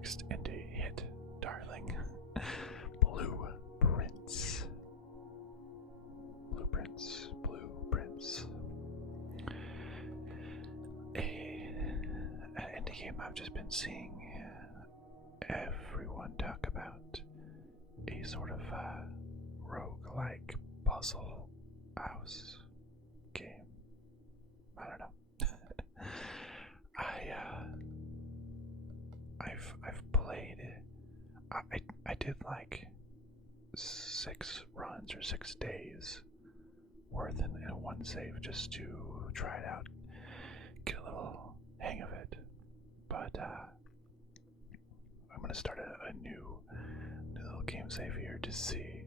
next indie hit, darling. Blueprints. Blueprints. An indie game I've just been seeing everyone talk about. A sort of roguelike puzzle house game. I don't know. I've played it. I did like 6 runs or 6 days worth in one save just to try it out, get a little hang of it. But I'm gonna start a new little game save here to see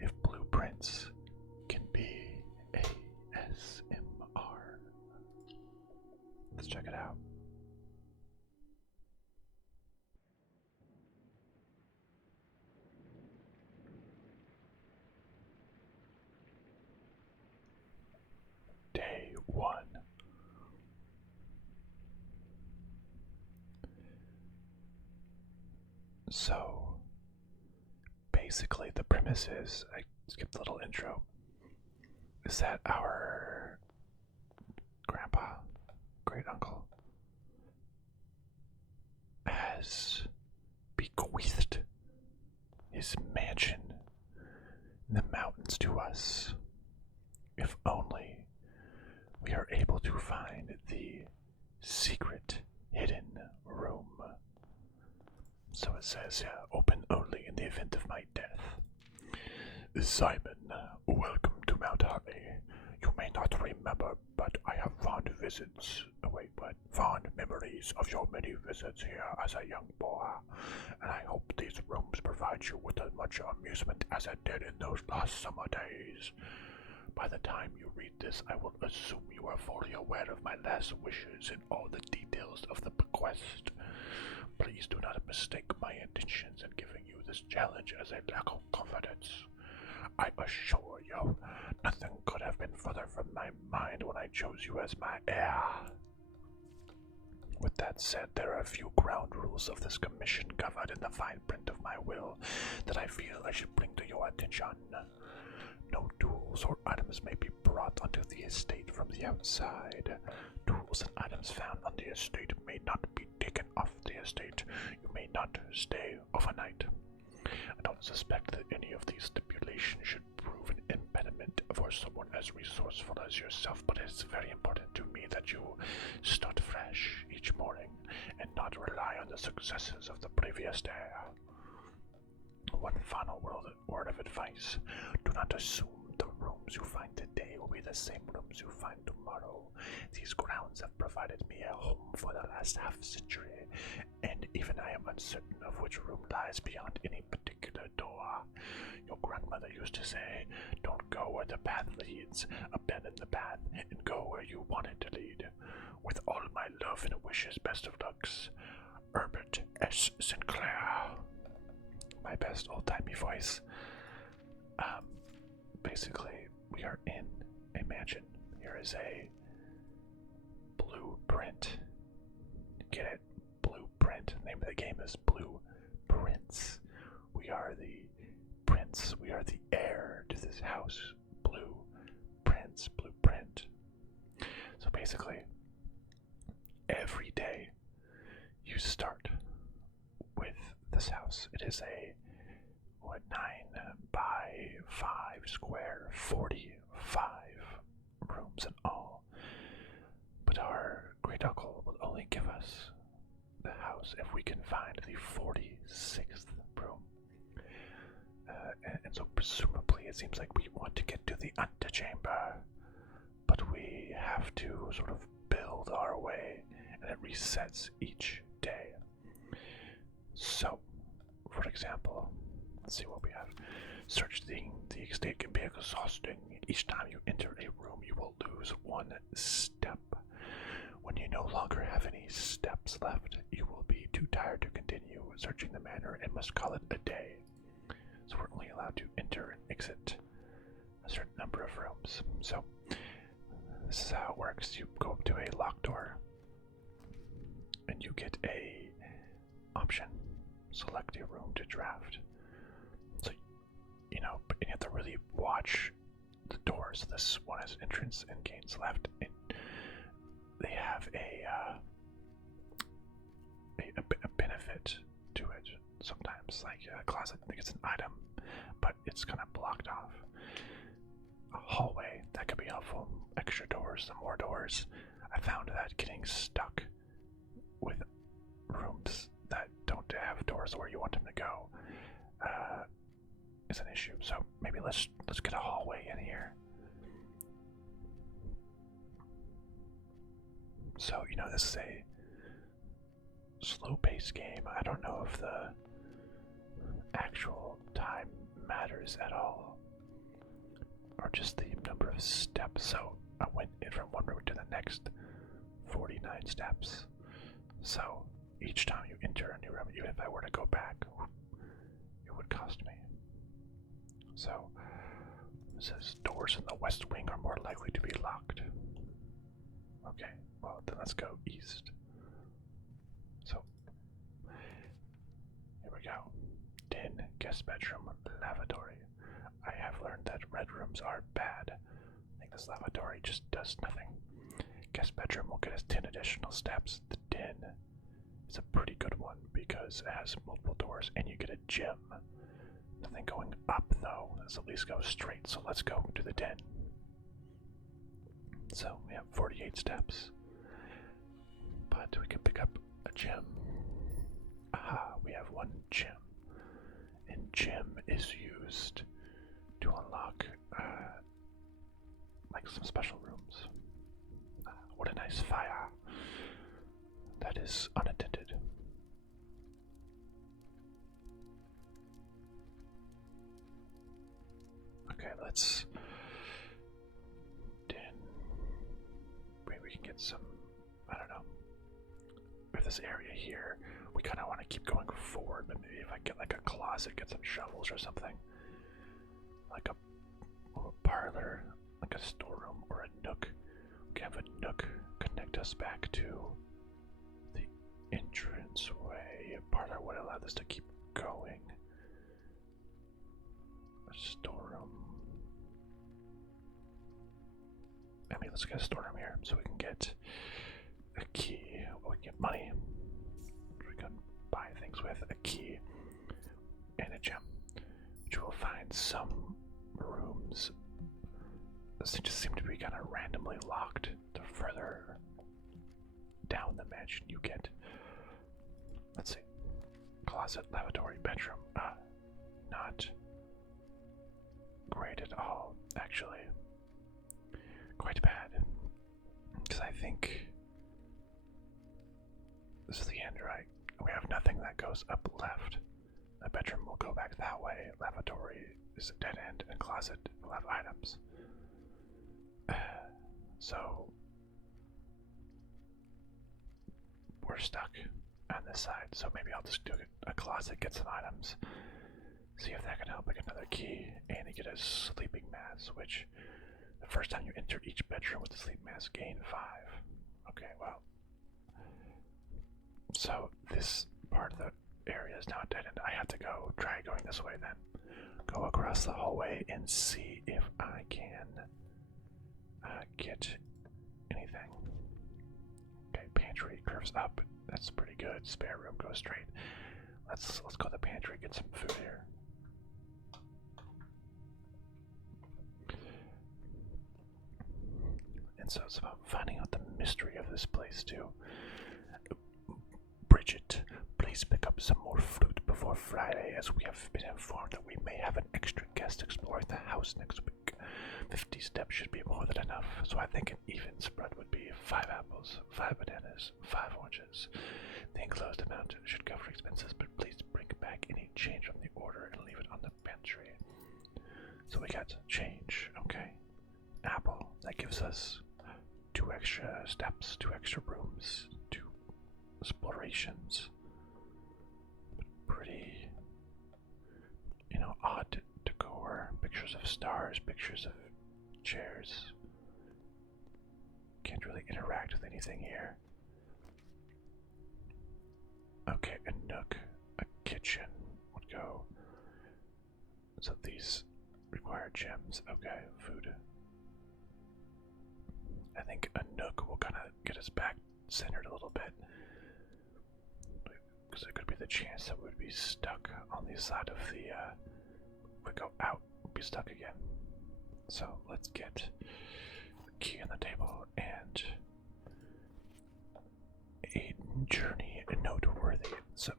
if Blueprints can be ASMR. Let's check it out. Day 1. So, basically the premise is, I skipped a little intro, is that our grandpa, great uncle, has bequeathed his mansion in the mountains to us. If only we are able to find the secret hidden room. So it says, open only in the event of my death. Simon, welcome to Mount Holly. You may not remember, but I have fond visits. Fond memories of your many visits here as a young boy, and I hope these rooms provide you with as much amusement as it did in those last summer days. By the time you read this, I will assume you are fully aware of my last wishes and all the details of the bequest. Please do not mistake my intentions in giving you this challenge as a lack of confidence. I assure you, nothing could have been further from my mind when I chose you as my heir. With that said, there are a few ground rules of this commission covered in the fine print of my will that I feel I should bring to your attention. No tools or items may be brought onto the estate from the outside. Tools and items found on the estate may not be taken off the estate. You may not stay overnight. I don't suspect that any of these stipulations should prove an impediment for someone as resourceful as yourself, but it's very important to me that you start fresh each morning and not rely on the successes of the previous day. One final word of advice. Do not assume the rooms you find today will be the same rooms you find tomorrow. These grounds have provided me a home for the last half-century, and even I am uncertain of which room lies beyond any particular door. Your grandmother used to say, don't go where the path leads, abandon the path, and go where you want it to lead. With all my love and wishes, best of lucks, Herbert S. Sinclair. My best old-timey voice. Basically, we are in a mansion. Here is a blueprint. Get it? Blueprint. The name of the game is Blueprints. We are the prince. We are the heir to this house. Blueprint. So basically, every day you start with this house. It is a 9 by 5 square, 45 rooms in all. But our great uncle will only give us the house if we can find the 46th room. And so presumably it seems like we want to get to the antechamber, but we have to sort of build our way, and it resets each day. So, for example, let's see what we have. Searching the estate can be exhausting. Each time you enter a room, you will lose 1 step. When you no longer have any steps left, you will be too tired to continue searching the manor and must call it a day. So we're only allowed to enter and exit a certain number of rooms. So this is how it works. You go up to a locked door and you get a option. Select a room to draft. So, but you have to really watch the doors. This one has entrance and gains left. They have a benefit to it sometimes, like a closet. I think it's an item, but it's kind of blocked off. A hallway, that could be helpful. Extra doors, some more doors. I found that getting stuck with rooms that don't have doors where you want them to go is an issue. So maybe let's get a hallway in here. So this is a slow-paced game. I don't know if the actual time matters at all, or just the number of steps. So I went in from one room to the next 49 steps. So each time you enter a new room, even if I were to go back, it would cost me. So it says doors in the west wing are more likely to be locked. Okay, well then let's go east. So here we go. Den, guest bedroom, lavatory. I have learned that red rooms are bad. I think this lavatory just does nothing. Guest bedroom will get us 10 additional steps. The den is a pretty good one because it has multiple doors and you get a gem. Nothing going up though. Let's at least go straight. So let's go to the den. So we have 48 steps. But we can pick up a gem. Aha, we have one gem. And gem is used to unlock like some special rooms. What a nice fire. That is unattended. Okay, let's maybe we can get some, I don't know. With this area here, we kind of want to keep going forward, but maybe if I get like a closet, get some shovels or something. Like a parlor, like a storeroom or a nook. We can have a nook connect us back to the entranceway. A parlor would allow this to keep going. A storeroom. I mean, let's get a storeroom here so we can get a key. We can get money. We can buy things with a key and a gem. Which we'll find some rooms. This just seem to be kind of randomly locked the further down the mansion you get. Let's see. Closet, lavatory, bedroom. Not great at all, actually. Quite bad. Because I think this is the end, right? We have nothing that goes up left. The bedroom will go back that way. Lavatory is a dead end, and closet will have items. So we're stuck on this side. So maybe I'll just do a closet, get some items, see if that can help. I get another key, and you get a sleeping mask, which the first time you enter each bedroom with the sleep mask, gain 5. Okay, well. So this part of the area is now dead end. I have to try going this way then. Go across the hallway and see if I can get anything. Okay, pantry curves up. That's pretty good. Spare room goes straight. Let's go to the pantry, get some food here. And so it's about finding out the mystery of this place too. Bridget, please pick up some more fruit before Friday, as we have been informed that we may have an extra guest exploring the house next week. 50 steps should be more than enough, so I think an even spread would be 5 apples, 5 bananas, 5 oranges. The enclosed amount should cover expenses, but please bring back any change from the order and leave it on the pantry. So we got change, okay. Apple, that gives us 2 extra steps, 2 extra rooms, 2 explorations. Pretty, odd decor. Pictures of stars, pictures of chairs. Can't really interact with anything here. Okay. Okay, a nook, a kitchen would go. So these require gems. Okay, food. I think a nook will kind of get us back centered a little bit. Because there could be the chance that we'd be stuck on the side of the, we go out, we'd be stuck again. So let's get the key on the table and a journey noteworthy. So,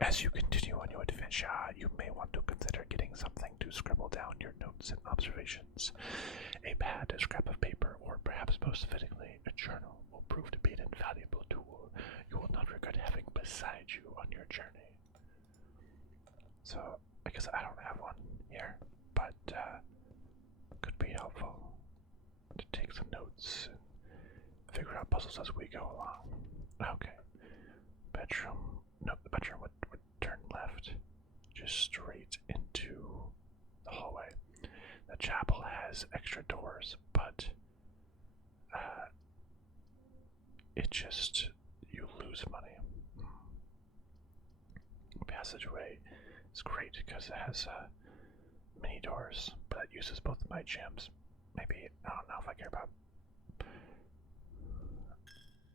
as you continue on your adventure, you may want to consider getting something to scribble down your notes and observations. A pad, a scrap of paper, or perhaps most fittingly, a journal will prove to be an invaluable tool you will not regret having beside you on your journey. So, I guess I don't have one here, but could be helpful to take some notes and figure out puzzles as we go along. Okay. Bedroom. No, the bedroom would turn left, just straight into the hallway. The chapel has extra doors, but it just, you lose money. Passageway is great because it has mini doors, but it uses both of my gems. Maybe, I don't know if I care about.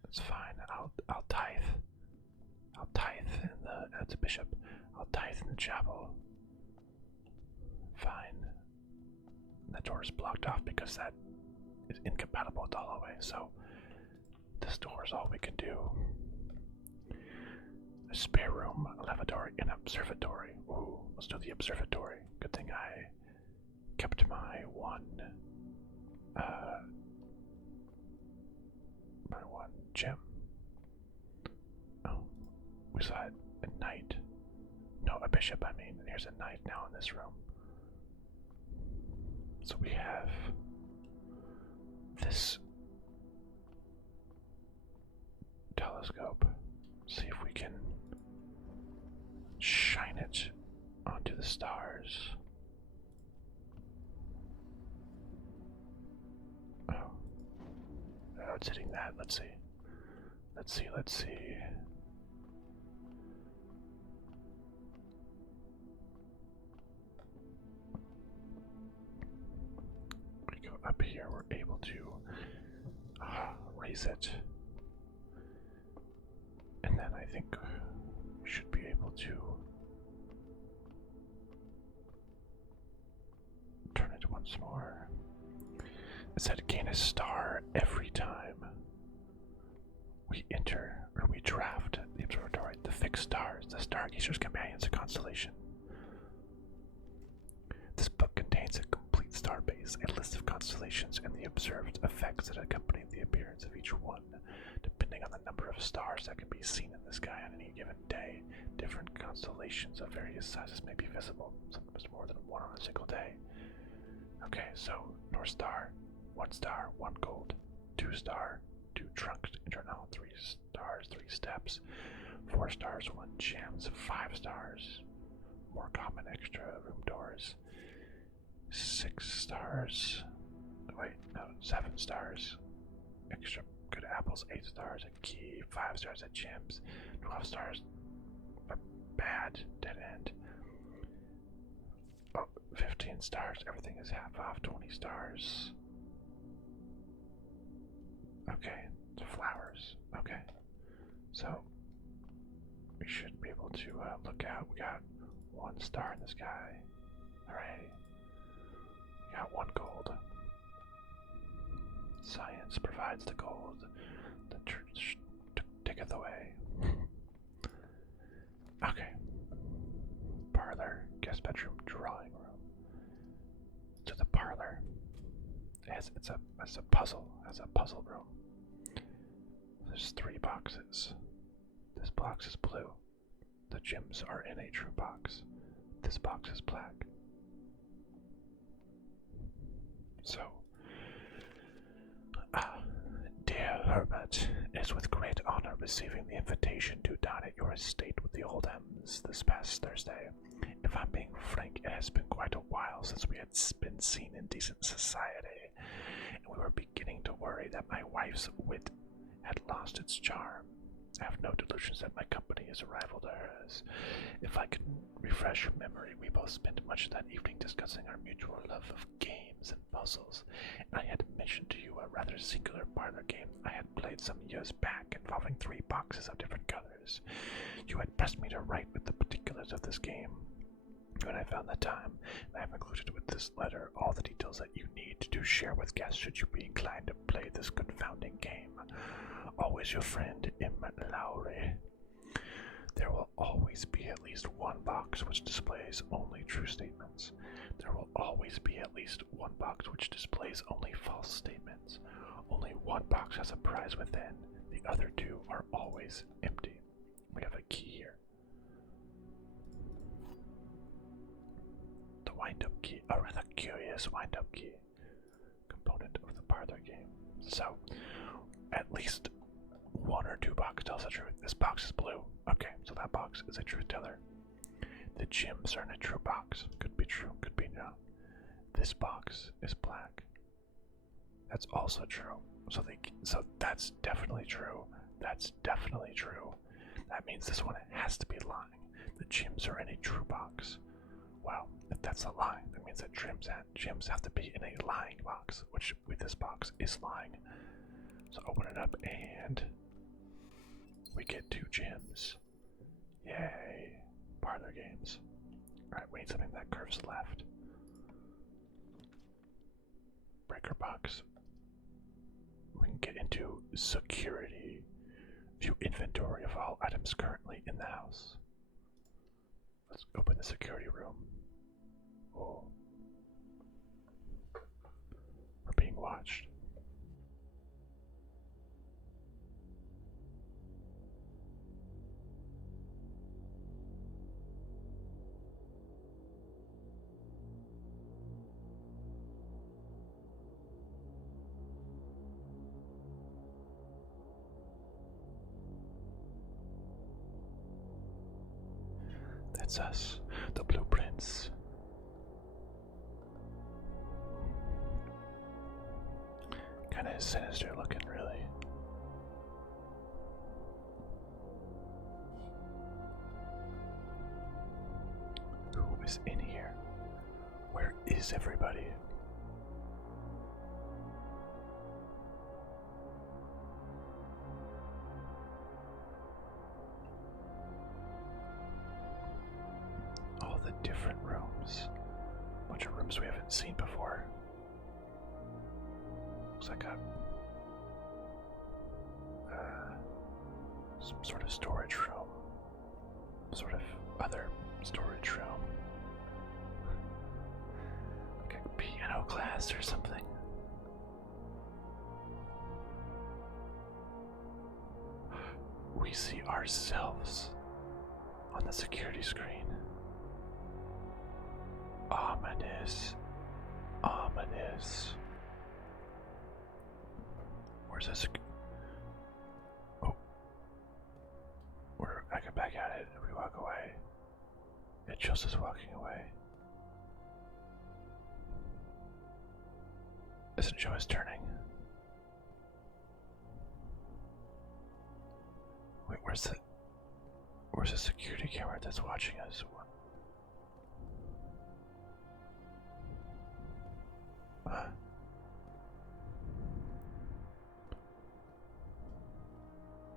It's fine. I'll tithe. I'll tithe in the bishop. I'll tithe in the chapel. Fine. The door is blocked off because that is incompatible with the hallway, so this door is all we can do. A spare room, a lavatory, an observatory. Ooh, let's do the observatory. Good thing I kept my one gem. Oh, we saw it at night. No, a bishop, I mean. Here's a knight now in this room. So we have this telescope. See if we can shine it onto the stars. Oh, it's hitting that. Let's see. Let's see. We go up here, we're able to raise it. And then I think we should be able to turn it once more. It said gain a star every time we enter or we draft the observatory. The fixed stars, the Stargazer's Companions, a constellation. This book contains a complete star base, a list of constellations, and the observed effects that accompany the appearance of each one. Depending on the number of stars that can be seen in the sky on any given day, different constellations of various sizes may be visible. Sometimes more than one on a single day. Okay, so North Star, 1 star, 1 gold, 2 star, 2 trunks internal, 3 stars, 3 steps, 4 stars, 1 gems, 5 stars, more common extra room doors, 6 stars, wait, no, 7 stars, extra good apples, 8 stars, a key, 5 stars at gems, 12 stars, a bad dead end, 15 stars, everything is half off, 20 stars. Okay, flowers. Okay, so we should be able to look out. We got 1 star in the sky. Alright, we got 1 gold. Science provides the gold. The church taketh away. Okay. Parlor, guest bedroom, drawing room. To the parlor. It's a puzzle. It's a puzzle room. There's 3 boxes. This box is blue. The gems are in a true box. This box is black. So, dear Herbert, it is with great honor receiving the invitation to dine at your estate with the old M's this past Thursday. If I'm being frank, it has been quite a while since we had been seen in decent society, and we were beginning to worry that my wife's wit had lost its charm. I have no delusions that my company is a rival to hers. If I can refresh your memory, we both spent much of that evening discussing our mutual love of games and puzzles, and I had mentioned to you a rather singular parlor game I had played some years back involving 3 boxes of different colors. You had pressed me to write with the particulars of this game. When I found the time, I have included with this letter all the details that you need to share with guests should you be inclined to play this confounding game. Always your friend, M. Lowry. There will always be at least one box which displays only true statements. There will always be at least one box which displays only false statements. Only one box has a prize within. The other 2 are always empty. We have a key here. The wind-up key, a rather curious wind-up key component of the parlor game. So, at least 1 or 2 boxes tells the truth. This box is blue. Okay, so that box is a truth teller. The gems are in a true box. Could be true, could be not. This box is black. That's also true. So that's definitely true. That's definitely true. That means this one has to be lying. The gems are in a true box. Well, if that's a lie, that means that gems have to be in a lying box, which with this box is lying. So open it up and we get 2 gems. Yay. Parlor games. Alright, we need something that curves left. Breaker box. We can get into security. View inventory of all items currently in the house. Let's open the security room. Oh. We're being watched. That's us, the blueprints. Kinda sinister looking, really. Who is in here? Where is everybody? All the different rooms. A bunch of rooms we haven't seen before. Looks like some sort of storage room. Sort of other storage room. Like a piano class or something. We see ourselves on the security screen. Ominous. Ominous. Where's this? Oh. I get back at it and we walk away. It shows us walking away. Doesn't show us turning. Wait, where's the security camera that's watching us?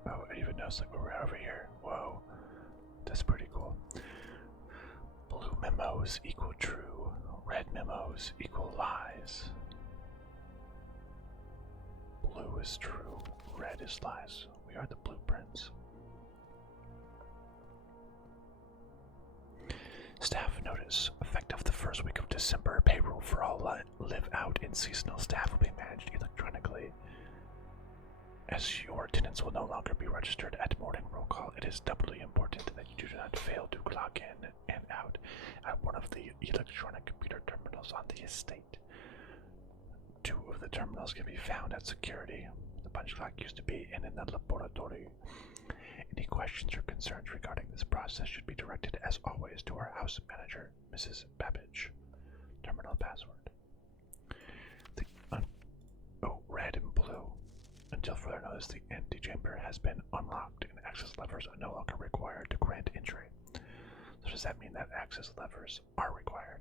Oh, I even noticed like we're over here. Whoa, that's pretty cool. Blue memos equal true. Red memos equal lies. Blue is true. Red is lies. We are the blueprints. Staff notice. Effective the first week of December, payroll for all live-out and seasonal staff will be managed electronically. As your attendance will no longer be registered at morning roll call, it is doubly important that you do not fail to clock in and out at one of the electronic computer terminals on the estate. 2 of the terminals can be found at security. The punch clock used to be in the laboratory. Any questions or concerns regarding this process should be directed, as always, to our house manager, Mrs. Babbage. Terminal password. Oh, red and blue. Until further notice, the antechamber has been unlocked and access levers are no longer required to grant entry. So does that mean that access levers are required?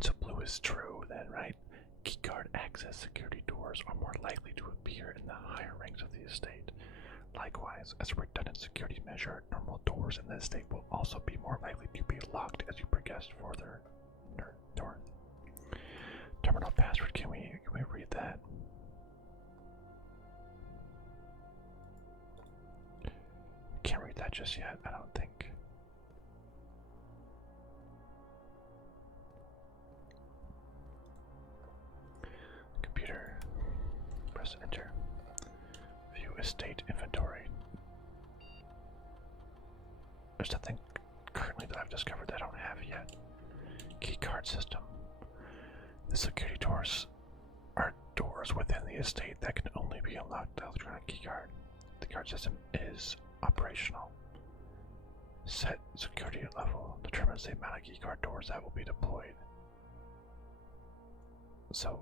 So blue is true then, right? Keycard access security doors are more likely to appear in the higher ranks of the estate. Likewise, as a redundant security measure, normal doors in the estate will also be more likely to be locked as you progress further north. Terminal password, can we read that? Can't read that just yet, I don't think. Computer, press enter. View estate inventory. There's nothing currently that I've discovered that I don't have yet. Keycard system. The security doors are doors within the estate that can only be unlocked with electronic keycard. The card system is operational. Set security level determines the amount of keycard doors that will be deployed. So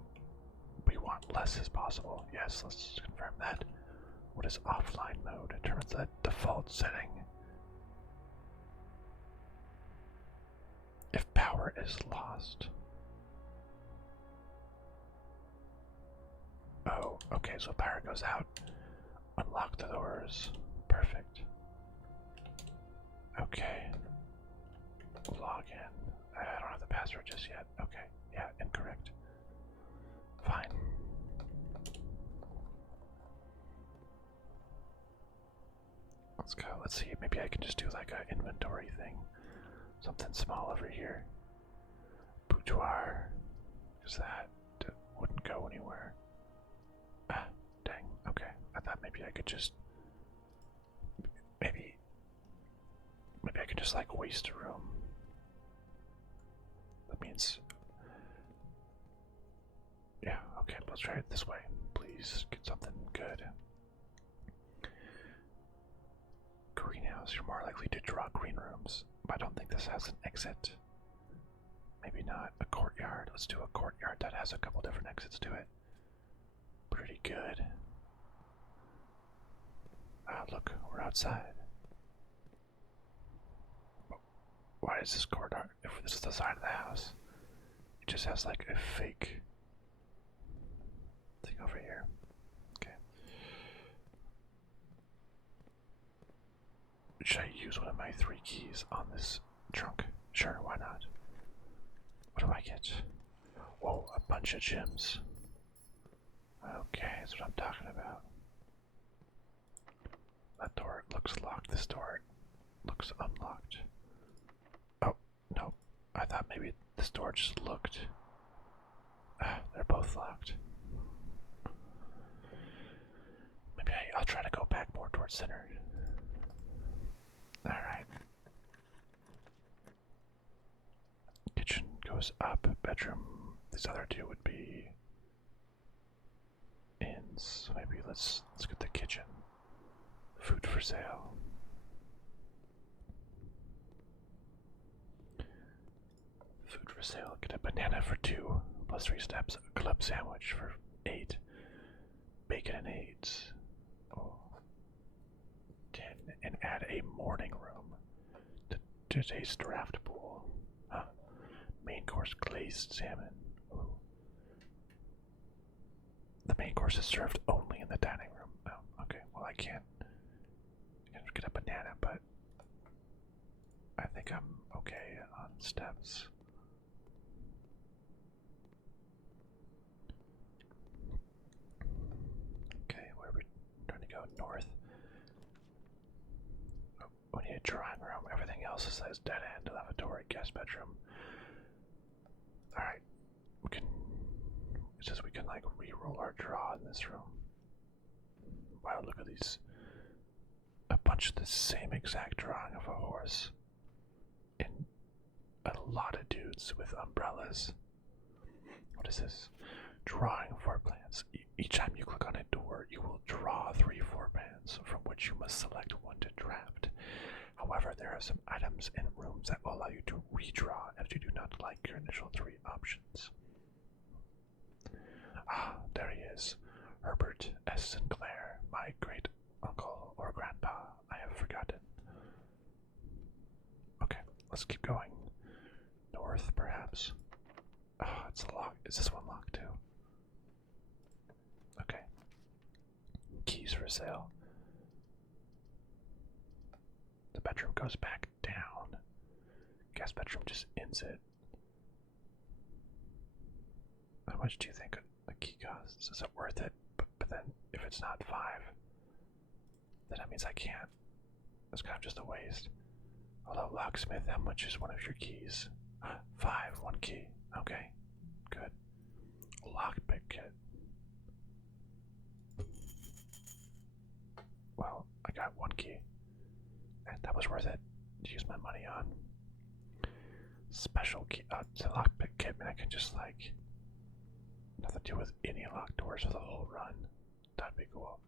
we want less as possible. Yes, let's confirm that. What is offline mode? Determines the default setting. If power is lost. Oh, okay, so power goes out. Unlock the doors. Perfect. Okay. Log in. I don't have the password just yet. Okay, yeah, incorrect. Fine. Let's go. Let's see. Maybe I can just do like an inventory thing. Something small over here. Boudoir. Because that wouldn't go anywhere. Ah, dang. Okay. I thought maybe I could just. Maybe I could just like waste a room. That means. Yeah, okay, let's try it this way. Please get something good. Greenhouse, you're more likely to draw green rooms. But I don't think this has an exit. Maybe not. A courtyard. Let's do a courtyard that has a couple different exits to it. Pretty good. Ah, look, we're outside. Why is this corridor? If this is the side of the house, it just has like a fake thing over here. Okay. Should I use one of my 3 keys on this trunk? Sure, why not? What do I get? Whoa, a bunch of gems. Okay, that's what I'm talking about. That door looks locked. This door looks unlocked. Oh, no. I thought maybe this door just looked. Ah, they're both locked. Maybe I'll try to go back more towards center. Alright. Kitchen goes up. Bedroom. These other 2 would be inns. So maybe let's get the kitchen. Food for sale. Food for sale. Get a banana for 2 plus 3 steps. A club sandwich for 8. Bacon and eggs. Oh. 10. And add a morning room to today's draft pool. Huh. Main course glazed salmon. Ooh. The main course is served only in the dining room. Oh, okay. Well, I can't get a banana, but I think I'm okay on steps. Okay, where are we trying to go? North. Oh, we need a drawing room. Everything else says dead end, lavatory, guest bedroom. Alright. It says we can like re-roll our draw in this room. Wow, look at these. A bunch of the same exact drawing of a horse. And a lot of dudes with umbrellas. What is this? Drawing floor plans. Each time you click on a door, you will draw 3 floor plans from which you must select one to draft. However, there are some items in rooms that will allow you to redraw if you do not like your initial 3 options. Ah, there he is. Herbert S. Sinclair, my great uncle or grandpa, I have forgotten. Okay, let's keep going. North, perhaps. Oh, it's locked. Is this one locked too? Okay. Keys for sale. The bedroom goes back down. Guest bedroom just ends it. How much do you think a key costs? Is it worth it? But then, if it's not 5, then that means I can't. It's kind of just a waste. Although, locksmith, how much is one of your keys? 5, 1 key. Okay, good. Lockpick kit. Well, I got 1 key. And that was worth it to use my money on. Special key. It's a lockpick kit, and I can just, like, nothing to do with any locked doors for the whole run. That'd be cool.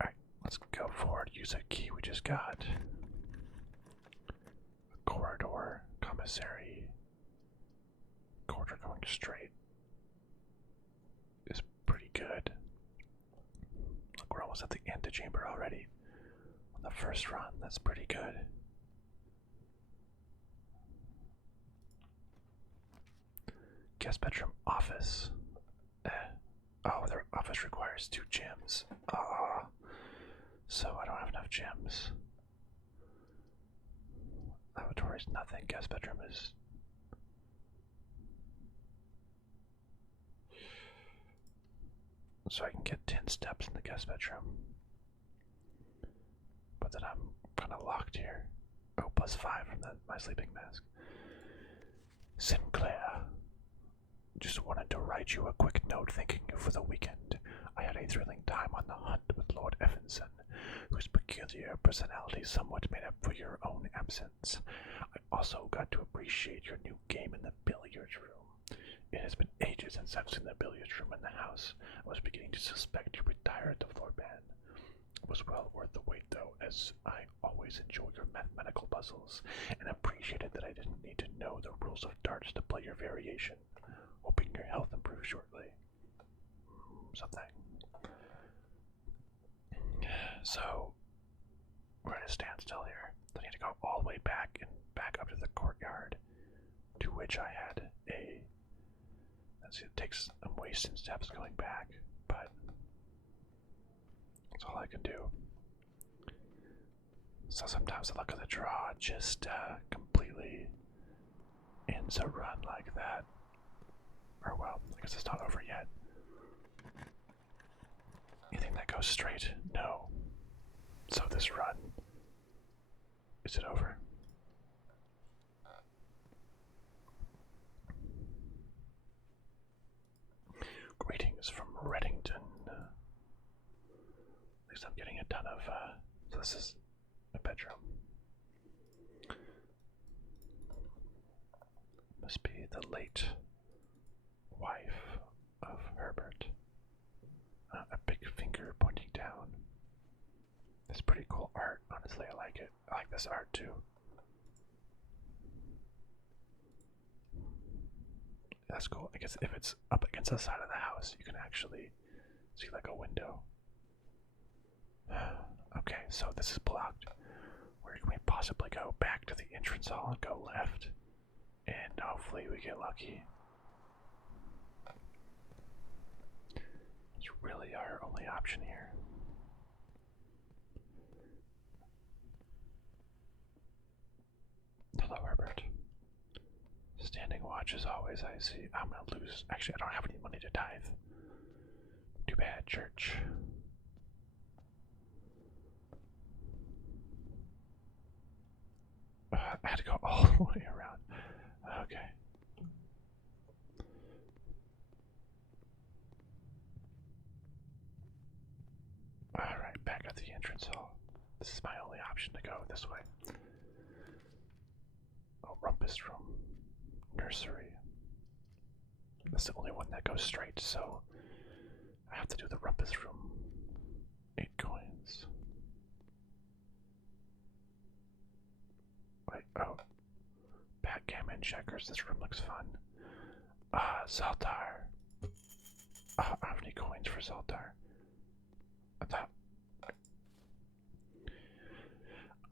Alright, let's go forward. Use a key we just got. A corridor, commissary. Corridor going straight is pretty good. Look, we're almost at the antechamber already. On the first run, that's pretty good. Guest bedroom, office. Oh, their office requires 2 gems. So I don't have enough gems. Lavatory's nothing. Guest bedroom is. So I can get 10 steps in the guest bedroom. But then I'm kind of locked here. Oh, +5 from my sleeping mask. Sinclair. Just wanted to write you a quick note thanking you for the weekend. I had a thrilling time on the hunt with Lord Effinson, whose peculiar personality somewhat made up for your own absence. I also got to appreciate your new game in the billiards room. It has been ages since I've seen the billiards room in the house. I was beginning to suspect you retired the floor ban. It was well worth the wait, though, as I always enjoy your mathematical puzzles, and appreciated that I didn't need to know the rules of darts to play your variation. Hoping your health improves shortly. Something. So, we're at a standstill here. I need to go all the way back and back up to the courtyard, to which I had a. Let's see, it takes. I'm wasting steps going back, but that's all I can do. So sometimes the luck of the draw just completely ends a run like that. Or well, I guess it's not over yet. Anything that goes straight? No. So this run, is it over? Greetings from Reddington. At least I'm getting a ton of, so this is a bedroom. Must be the late wife of Herbert. A big finger pointing down. It's pretty cool art, honestly. I like it. I like this art too. That's cool. I guess if it's up against the side of the house, you can actually see like a window. Okay, so this is blocked. Where can we possibly go? Back to the entrance hall and go left. And hopefully we get lucky. It's really our only option here. Hello, Herbert. Standing watch as always, I see. I'm gonna lose. Actually, I don't have any money to tithe. Too bad, church. I had to go all the way around. Okay. Alright, back at the entrance hall. This is my only option to go this way. Oh, rumpus room. Nursery. That's the only one that goes straight, so I have to do the rumpus room. 8 coins. Wait, oh. Backgammon checkers. This room looks fun. Zaltar. I don't have any coins for Zoltar.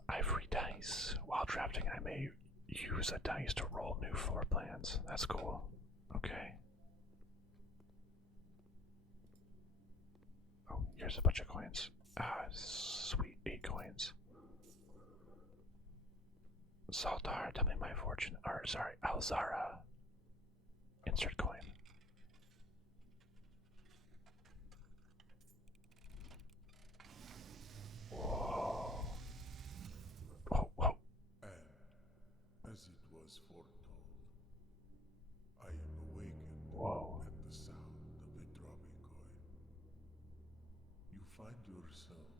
Ivory dice. While drafting, I may use a dice to roll new floor plans. That's cool. Okay. Oh, here's a bunch of coins. Ah, sweet, 8 coins. Zoltar, tell me my fortune. Or, sorry, Alzara. Insert coin. Whoa. Whoa, whoa. And, as it was foretold, I am awakened Whoa. at the sound of a dropping coin. You find yourself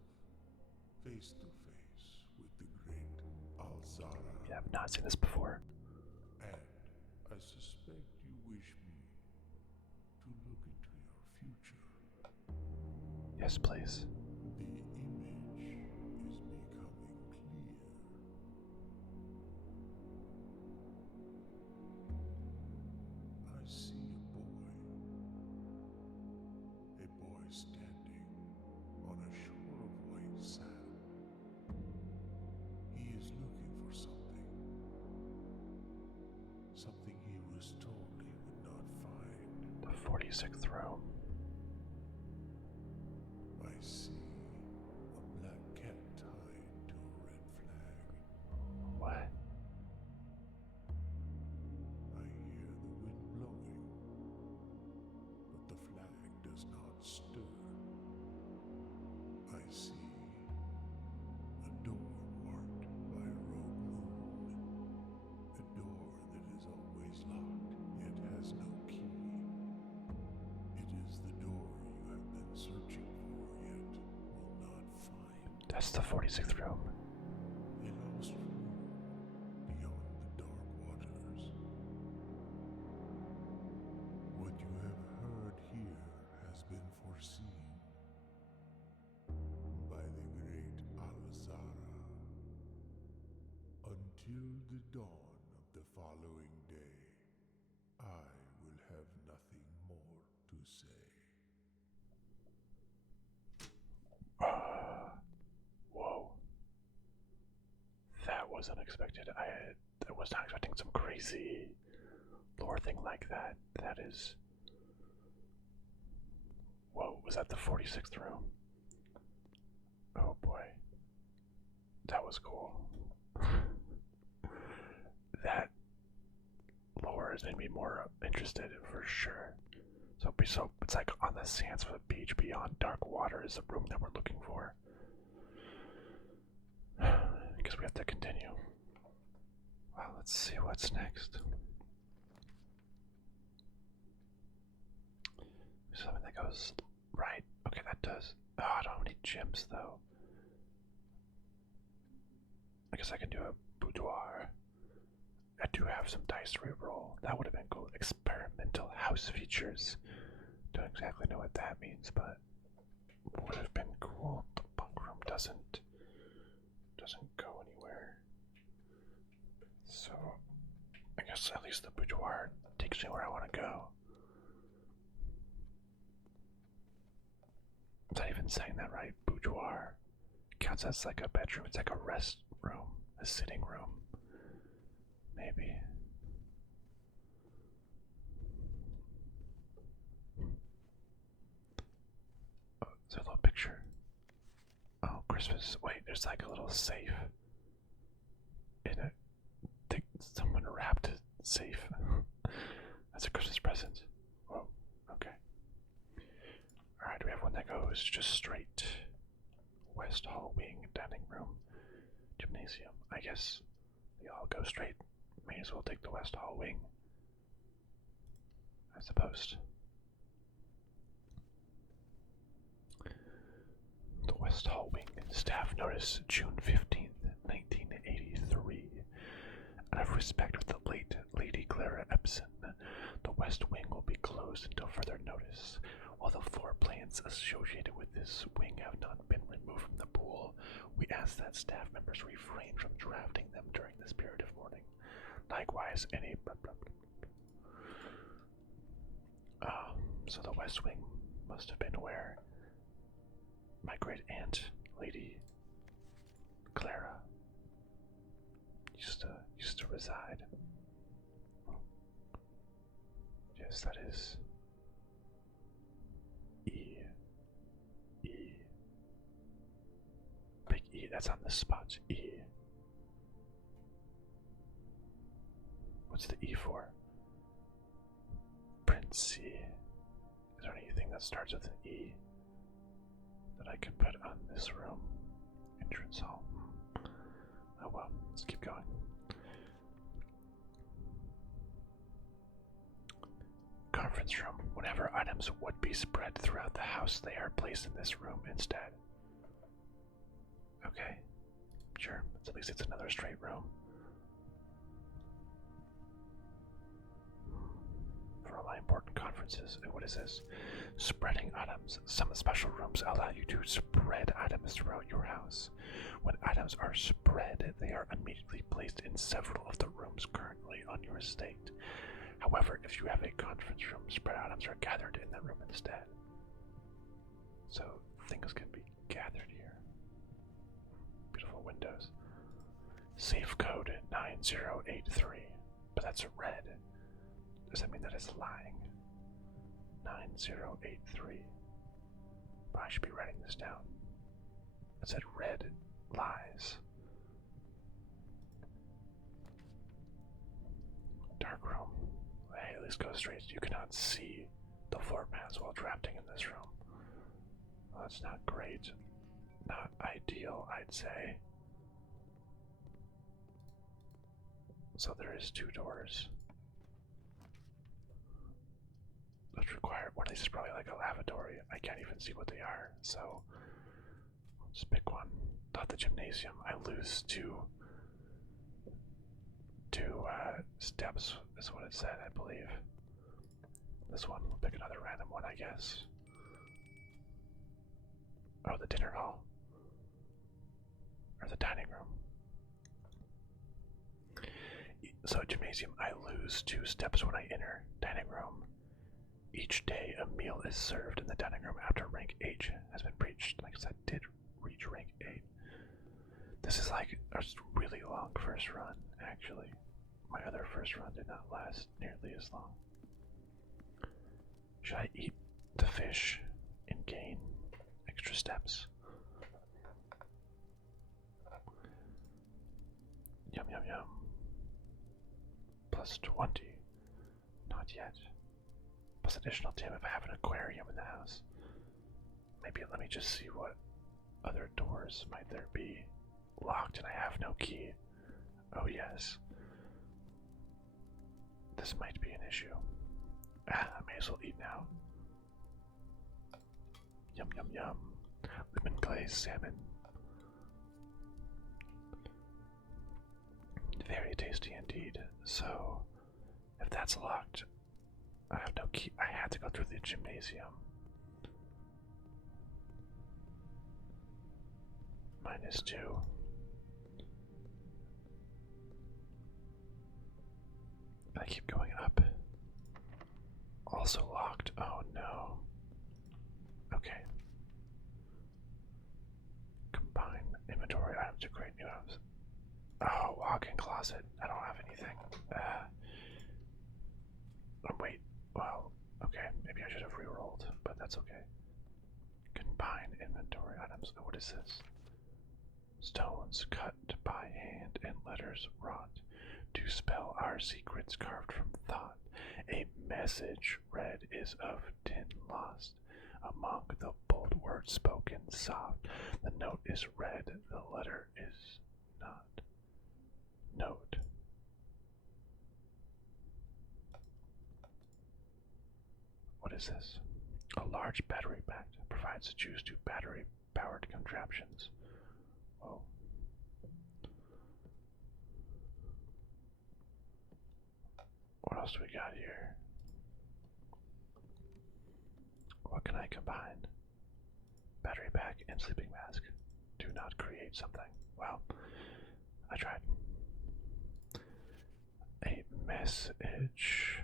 face to face with the great Alzara. Yeah, I've not seen this before. And I suspect you wish me to look into your future. Yes, please. The image is becoming clear. I see a boy standing on a shore of white sand. He is looking for something. Something he was told he would not find. The 46th room. I see a black cat tied to a red flag. What? I hear the wind blowing, but the flag does not stir. I see a door marked by a rogue moon. A door that is always locked, yet has no key. It is the door you have been searching for, yet will not find. That's the 46th room. A lost room beyond the dark waters. What you have heard here has been foreseen by the great Alzara. Until the dawn of the following day, I will have nothing more to say. Whoa. That was unexpected. I was not expecting some crazy lore thing like that. That is... Whoa, was that the 46th room? Oh boy. That was cool. That lore has made me more interested for sure. So it's like on the sands of a beach beyond dark water is the room that we're looking for. Because we have to continue. Well, let's see what's next. Something that goes right. Okay, that does. Oh, I don't have any gems though. I guess I can do a boudoir. I do have some dice to reroll. That would have been cool. Experimental house features. Don't exactly know what that means, but would have been cool. The bunk room doesn't go anywhere. So I guess at least the boudoir takes me where I want to go. Is that even saying that right? Boudoir counts as like a bedroom. It's like a rest room, a sitting room. Maybe. Oh, there's a little picture. Oh, Christmas. Wait, there's like a little safe. In it. I think someone wrapped a safe. That's a Christmas present. Whoa, okay. Alright, we have one that goes just straight. West Hall wing, dining room, gymnasium. I guess they all go straight. May as well take the West Hall wing. I suppose. The West Hall wing. Staff notice June 15th, 1983. Out of respect for the late Lady Clara Epson, the West Wing will be closed until further notice. While the floor plans associated with this wing have not been removed from the pool, we ask that staff members refrain from drafting them during this period of mourning. Likewise, any blah, blah, blah, blah. So the West Wing must have been where my great aunt, Lady Clara, used to reside. Yes, that is E. E. Big E, that's on this spot. E. What's the E for? Princey. Is there anything that starts with an E that I can put on this room? Entrance hall. Oh well, let's keep going. Conference room. Whenever items would be spread throughout the house, they are placed in this room instead. Okay, sure. At least it's another straight room. For all my important conferences. And what is this? Spreading items. Some special rooms allow you to spread items throughout your house. When items are spread, they are immediately placed in several of the rooms currently on your estate. However, if you have a conference room, spread items are gathered in that room instead. So things can be gathered here. Beautiful windows. Safe code 9083. But that's red. Does that mean that it's lying? 9083. But I should be writing this down. It said red lies. Dark room. Hey, at least go straight. You cannot see the floor plans while drafting in this room. Well, that's not great. Not ideal, I'd say. So there is 2 doors. Let's require one of these is probably like a lavatory. I can't even see what they are, so let's pick one. Not the gymnasium. I lose two steps is what it said, I believe. This one, we'll pick another random one, I guess. Oh, the dinner hall. Or the dining room. So gymnasium, I lose 2 steps when I enter. Dining room. Each day a meal is served in the dining room after rank H has been reached. Like I said, did reach rank 8. This is like a really long first run, actually. My other first run did not last nearly as long. Should I eat the fish and gain extra steps? Yum yum yum. Plus 20. Not yet. Plus additional 10 if I have an aquarium in the house. Maybe let me just see what other doors might there be. Locked and I have no key. Oh yes. This might be an issue. I may as well eat now. Yum yum yum. Lemon glazed salmon. Very tasty indeed. So, if that's locked, I have no key. I had to go through the gymnasium. -2. I keep going up. Also locked. Oh no. Okay. Combine inventory items to create new items. Oh, walk-in closet. I don't have anything. Oh, wait. Well, okay. Maybe I should have re-rolled, but that's okay. Combine inventory items. Oh, what is this? Stones cut by hand and letters wrought to spell our secrets carved from thought. A message read is of 10 lost. Among the bold words spoken soft, the note is read, the letter is not. Note. What is this? A large battery pack provides juice to battery-powered contraptions. Whoa. What else do we got here? What can I combine? Battery pack and sleeping mask. Do not create something. Well, I tried. A message.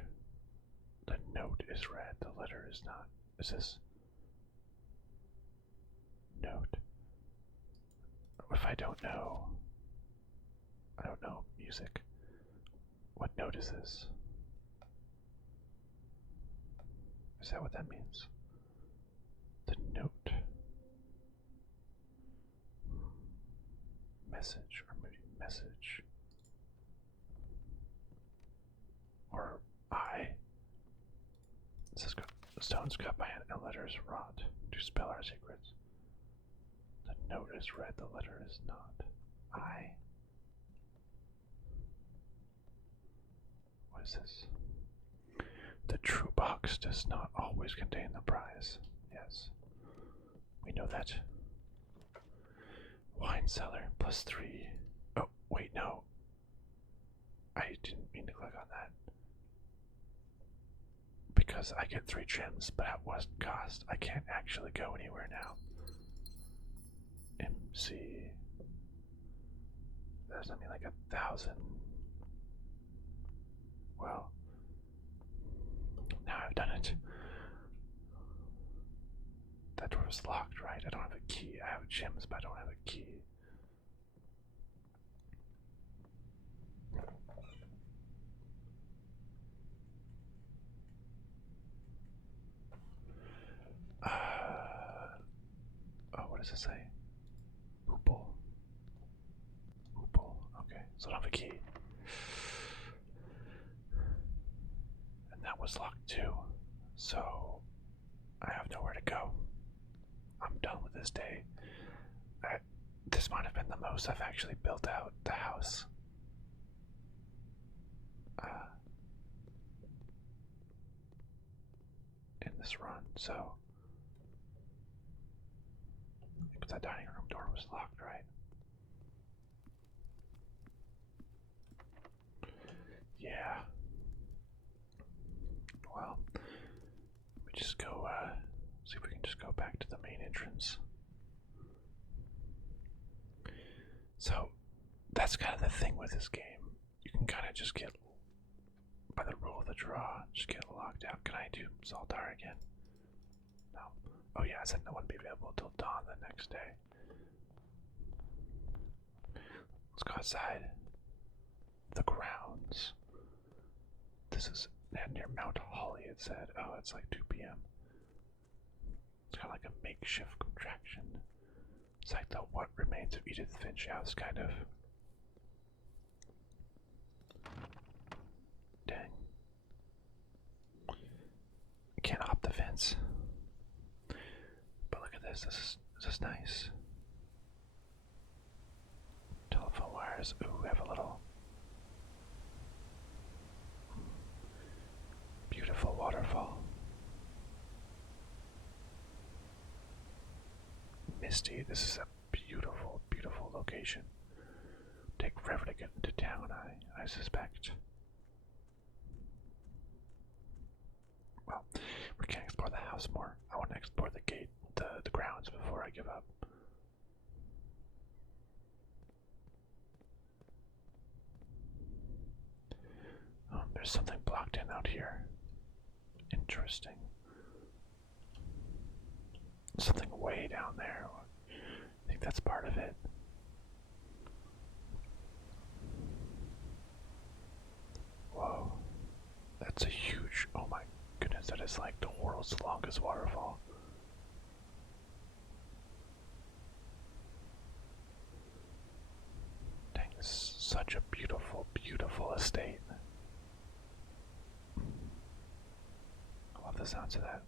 The note is read, the letter is not. Is this? if I don't know? I don't know music. What note is this? Is that what that means? The note. Message, or maybe message. Or I. It says stones cut by hand and letters rot to spell our secrets. The note is read, the letter is not. I. What is this? The true box does not always contain the prize. Yes. We know that. Wine cellar +3. Oh, wait, no. I didn't mean to click on that. Because I get 3 gems, but at what cost? I can't actually go anywhere now. MC. There's only like 1,000. Well, now I've done it. That door was locked, right? I don't have a key. I have gems, but I don't have a key. Oh, what does it say? Hoople. Hoople. Okay, so I don't have a key. And that was locked too. So I have nowhere to go. I'm done with this day. This might have been the most I've actually built out the house. In this run, so because that dining room door was locked, right? Yeah. Well, let me just go see if we can just go back to the main entrance. So that's kind of the thing with this game. You can kind of just get, by the rule of the draw, just get locked out. Can I do Zaldar again? No. Oh yeah, I said no one be available till dawn the next day. Let's go outside. The grounds. This is near Mount Holly, it said. Oh, it's like 2 p.m. It's kind of like a makeshift contraction. It's like the What Remains of Edith Finch house, kind of. Dang. Can't hop the fence. But look at this. This is nice. Telephone wires. Ooh, we have a little beautiful waterfall. Misty. This is a beautiful, beautiful location. Take forever to get into town, I suspect. Well, we can explore the house more. I want to explore the gate, the grounds before I give up. There's something blocked in out here. Interesting. Something way down there. I think that's part of it. Whoa. That's a huge, oh my goodness, that is like the world's longest waterfall. Dang, this is such a beautiful, beautiful estate. I love the sounds of that.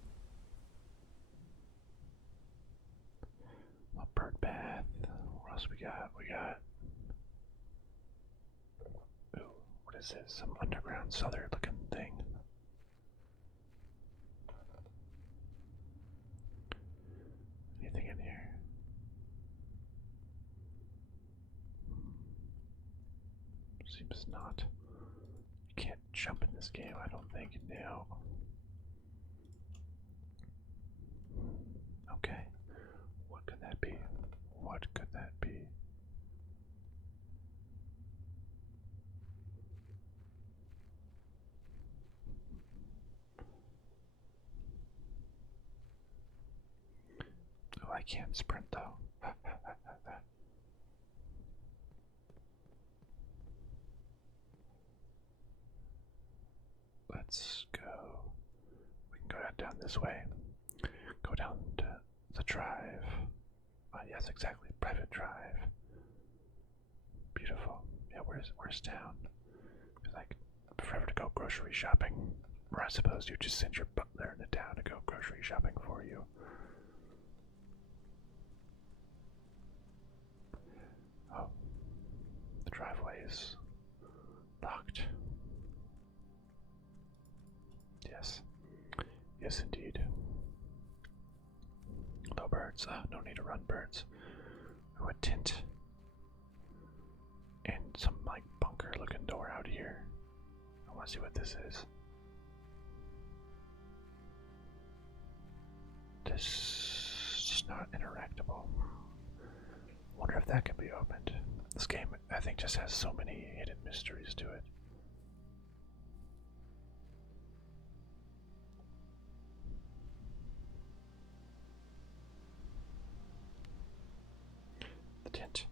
A bird bath. What else we got? We got. Ooh, what is this? Some underground southern looking thing. Anything in here? Seems not. You can't jump in this game, I don't think. No. Okay. What could that be? What could that be? Oh, I can't sprint though. let's go. We can go down this way. Go down to the drive. Yes, exactly. Private drive. Beautiful. Yeah, where's town? Like, forever to go grocery shopping. Or I suppose you just send your butler into town to go grocery shopping for you. Oh, the driveway is locked. Yes. Yes, indeed. No birds. No need to run, birds. Ooh, a tent. And some, like, bunker-looking door out here. I want to see what this is. This is not interactable. Wonder if that can be opened. This game, I think, just has so many hidden mysteries to it. The tent.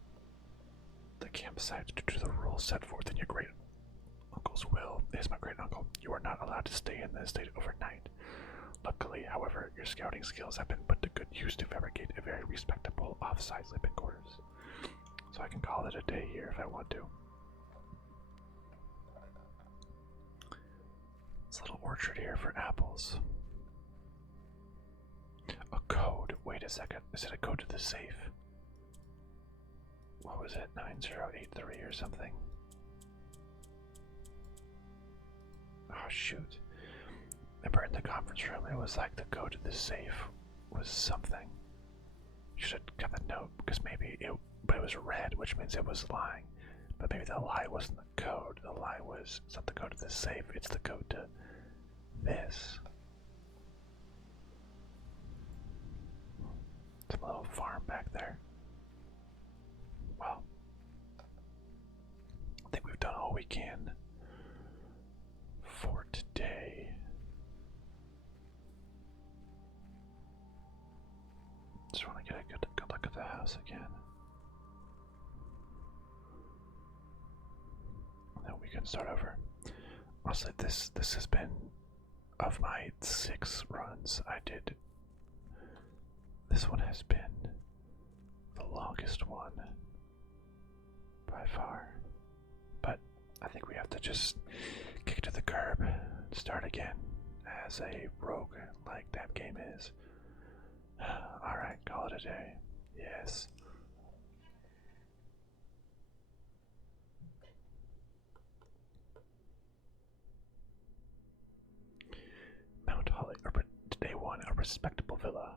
The campsite. Due to the rules set forth in your great uncle's will, is my great uncle. You are not allowed to stay in this state overnight. Luckily, however, your scouting skills have been put to good use to fabricate a very respectable off-site living quarters. So I can call it a day here if I want to. It's a little orchard here for apples. A code. Wait a second. Is it a code to the safe? What was it? 9083 or something? Oh, shoot. Remember in the conference room, it was like the code to the safe was something. You should have got the note, because maybe it, but it was red, which means it was lying. But maybe the lie wasn't the code. The lie was, it's not the code to the safe, it's the code to this. Some little farm back there. Well, I think we've done all we can for today. Just want to get a good look at the house again. And then we can start over. Honestly, this has been, of my 6 runs I did, this one has been the longest one by far. But I think we have to just kick it to the curb and start again as a rogue like that game is. Alright, call it a day. Yes. Mount Holly, day 1, a respectable villa.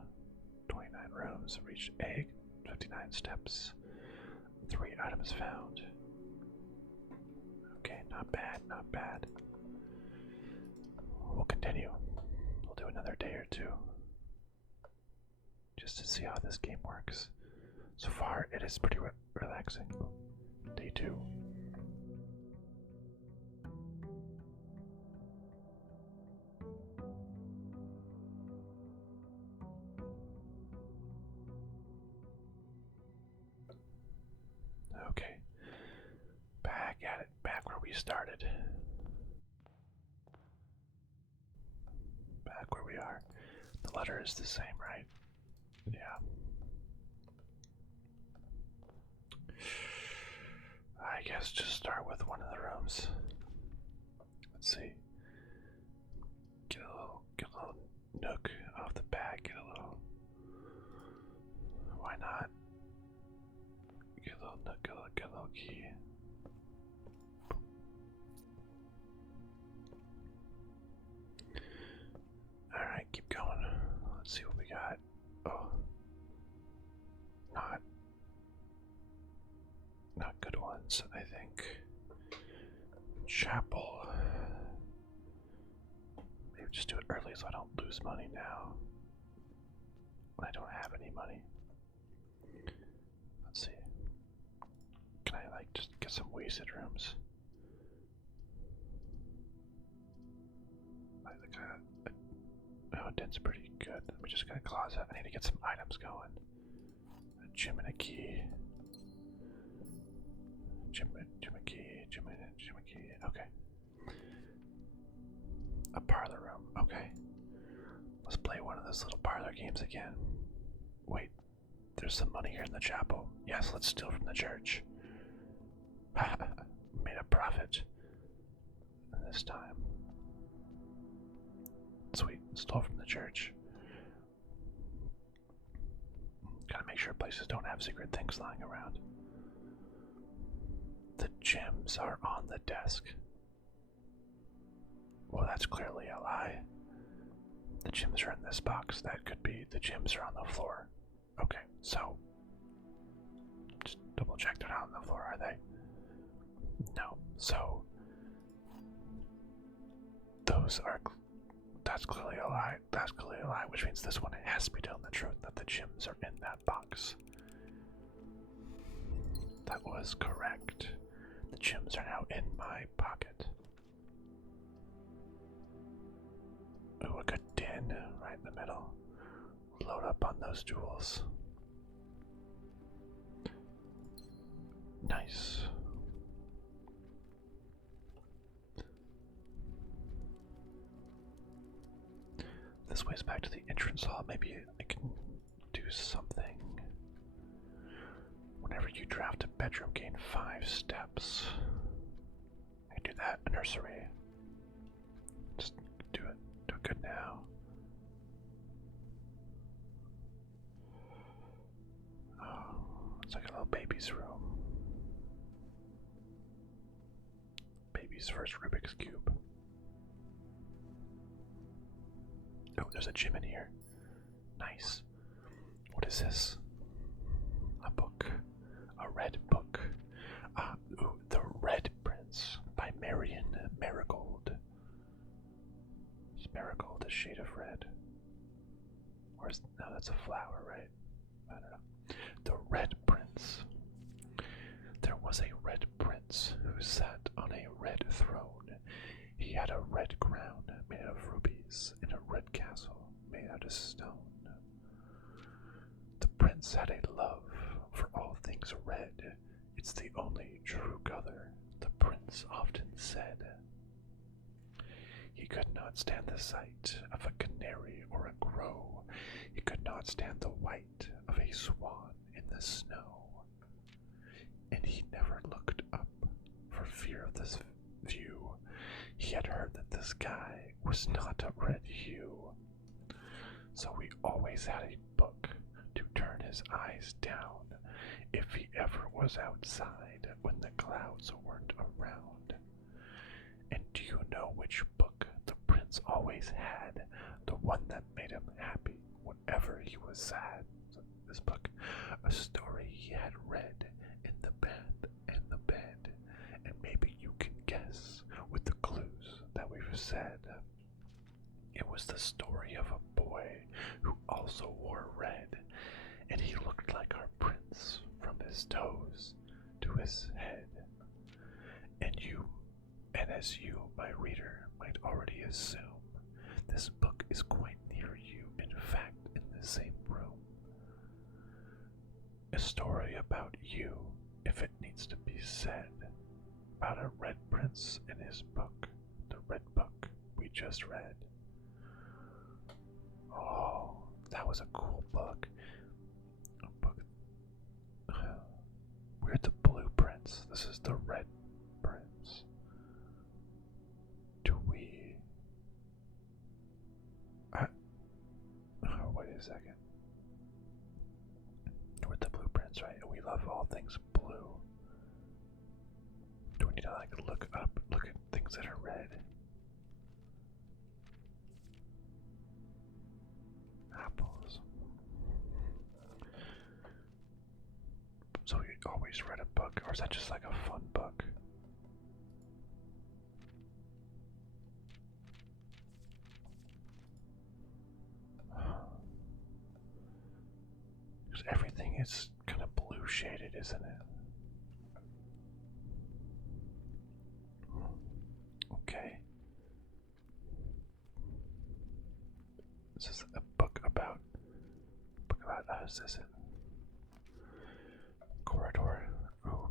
29 rooms, reached egg, 59 steps, 3 items found. Okay, not bad, not bad. We'll continue. We'll do another day or two, just to see how this game works. So far, it is pretty relaxing. Day 2. Okay. Back at it, back where we started. Back where we are. The letter is the same, right? Yeah. I guess just start with one of the rooms. Let's see. Get a little nook off the back. Get a little. Why not? Get a little nook. Get a little key. All right, keep going. Let's see what we got. Oh, not good ones, I think. Chapel. Maybe just do it early so I don't lose money now. I don't have any money. Let's see. Can I like just get some wasted rooms? Oh, den's pretty good. We just got a closet. I need to get some items going. A gym and a key. Gym and key. Okay. A parlor room. Okay. Let's play one of those little parlor games again. Wait, there's some money here in the chapel. Yes, let's steal from the church. Made a profit. This time. Sweet, stole from the church. Gotta make sure places don't have secret things lying around. The gems are on the desk. Well, that's clearly a lie. The gems are in this box. That could be the gems are on the floor. Okay, so just double check they're not on the floor, are they? No. So that's clearly a lie. That's clearly a lie, which means this one has to be telling the truth that the gems are in that box. That was correct. The gems are now in my pocket. Ooh, a good din right in the middle. Load up on those jewels. Nice. This way's back to the entrance hall. Maybe I can do something. Whenever you draft a bedroom, gain 5 steps. I can do that. A nursery. Just do it. Do it good now. Oh, it's like a little baby's room. Baby's first Rubik's Cube. Oh, there's a gym in here. Nice. What is this? A book. A red book. Ooh, The Red Prince by Marion Marigold. Is Marigold a shade of red? Or is, no, that's a flower, right? I don't know. The Red Prince. There was a red prince who sat on a red throne. He had a red crown made of rubies and a red castle made out of stone. The prince had a love for all things red. It's the only true color, the prince often said. He could not stand the sight of a canary or a crow. He could not stand the white of a swan in the snow. And he never looked up for fear of this view. He had heard that the sky was not a red hue. So he always had a book to turn his eyes down if he ever was outside when the clouds weren't around. And do you know which book the prince always had? The one that made him happy whenever he was sad. This book, a story he had read in the bed, and maybe you can guess with the clues that we've said. It was the story of a boy who also wore red, and he looked like our prince from his toes to his head. And as you, my reader, might already assume, this book is quite near you, in fact, in the same room. A story about you, if it needs to be said, about a red prince and his book, the red book we just read. Oh, that was a cool book. A book. We're the blue prince. This is the red prince. Do we... oh, wait a second. We're the blue prince, right? We love all things blue. Do we need to like look at things that are red? Apples. So we always read a book, or is that just like a fun book? Because everything is kind of blue shaded, isn't it? Okay. This is a book about us, is it? Corridor. Ooh.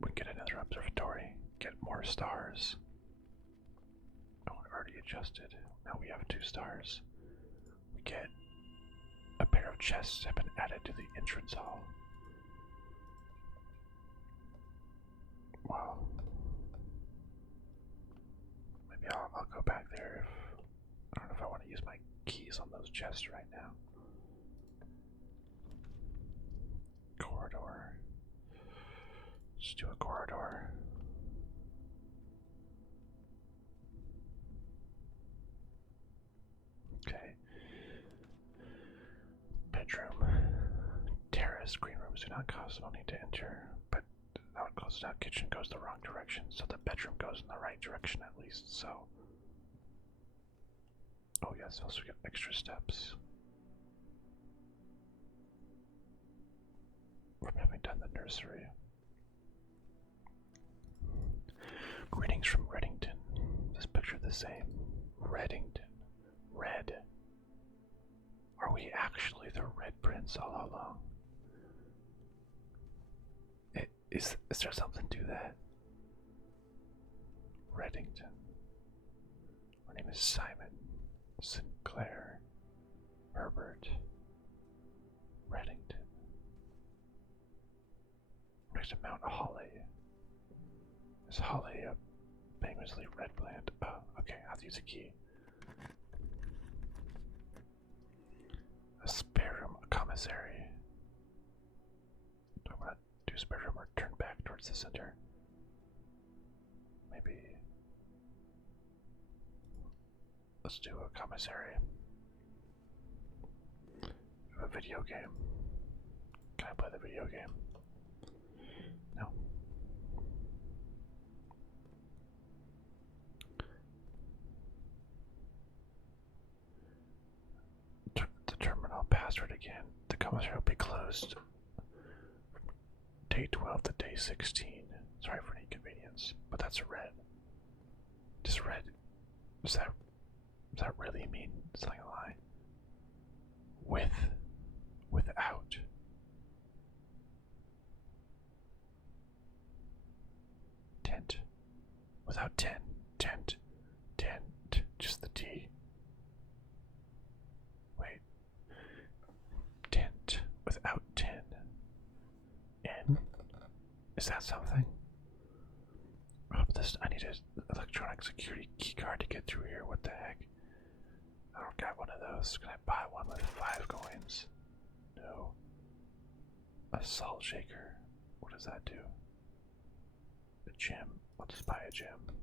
We get another observatory. Get more stars. adjusted. Now we have 2 stars. We get a pair of chests have been added to the entrance hall. Wow. Maybe I'll go back there if I don't know if I want to use my keys on those chests right now. Corridor. Let's do a corridor. Okay. Bedroom. Terrace. Green rooms do not cost money to enter, but that one closes out. Kitchen goes the wrong direction, so the bedroom goes in the right direction at least, so. Oh yes, also get extra steps. From having done the nursery. Greetings from Reddington. This picture the same. Reddington. Red. Are we actually the Red Prince all along? Is there something to that? Reddington. My name is Simon Sinclair Herbert Reddington. Next to Mount Holly. Is Holly a famously red plant? Oh, okay, I have to use a key. A spare room, a commissary. Do I want to do spare room or turn back towards the center? Maybe. Let's do a commissary. A video game. Can I play the video game? No. The terminal password again. The commissary will be closed from day 12 to day 16. Sorry for any inconvenience, but that's a red. Does red, does that really mean something a lie? Without. Tent. Without tent. Just the T. Wait. Tent. Without 10. N? Is that something? Oh, I need an electronic security keycard to get through here. What the heck? I don't got one of those. Can I buy one with 5 coins? No. A salt shaker. What does that do? A gem. Let's buy a gem.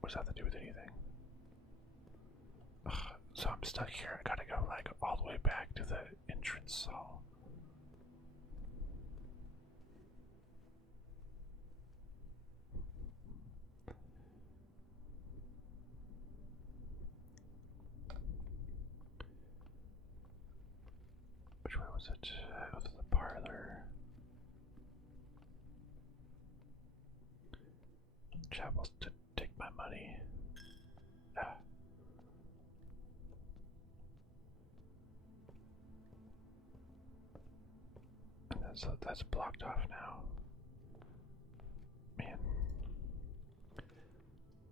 What does that have to do with anything? Ugh, so I'm stuck here. I gotta go like all the way back to the entrance hall. Which way was it? Go to the parlor. Chapels to take my money. Ah. And that's blocked off now. Man.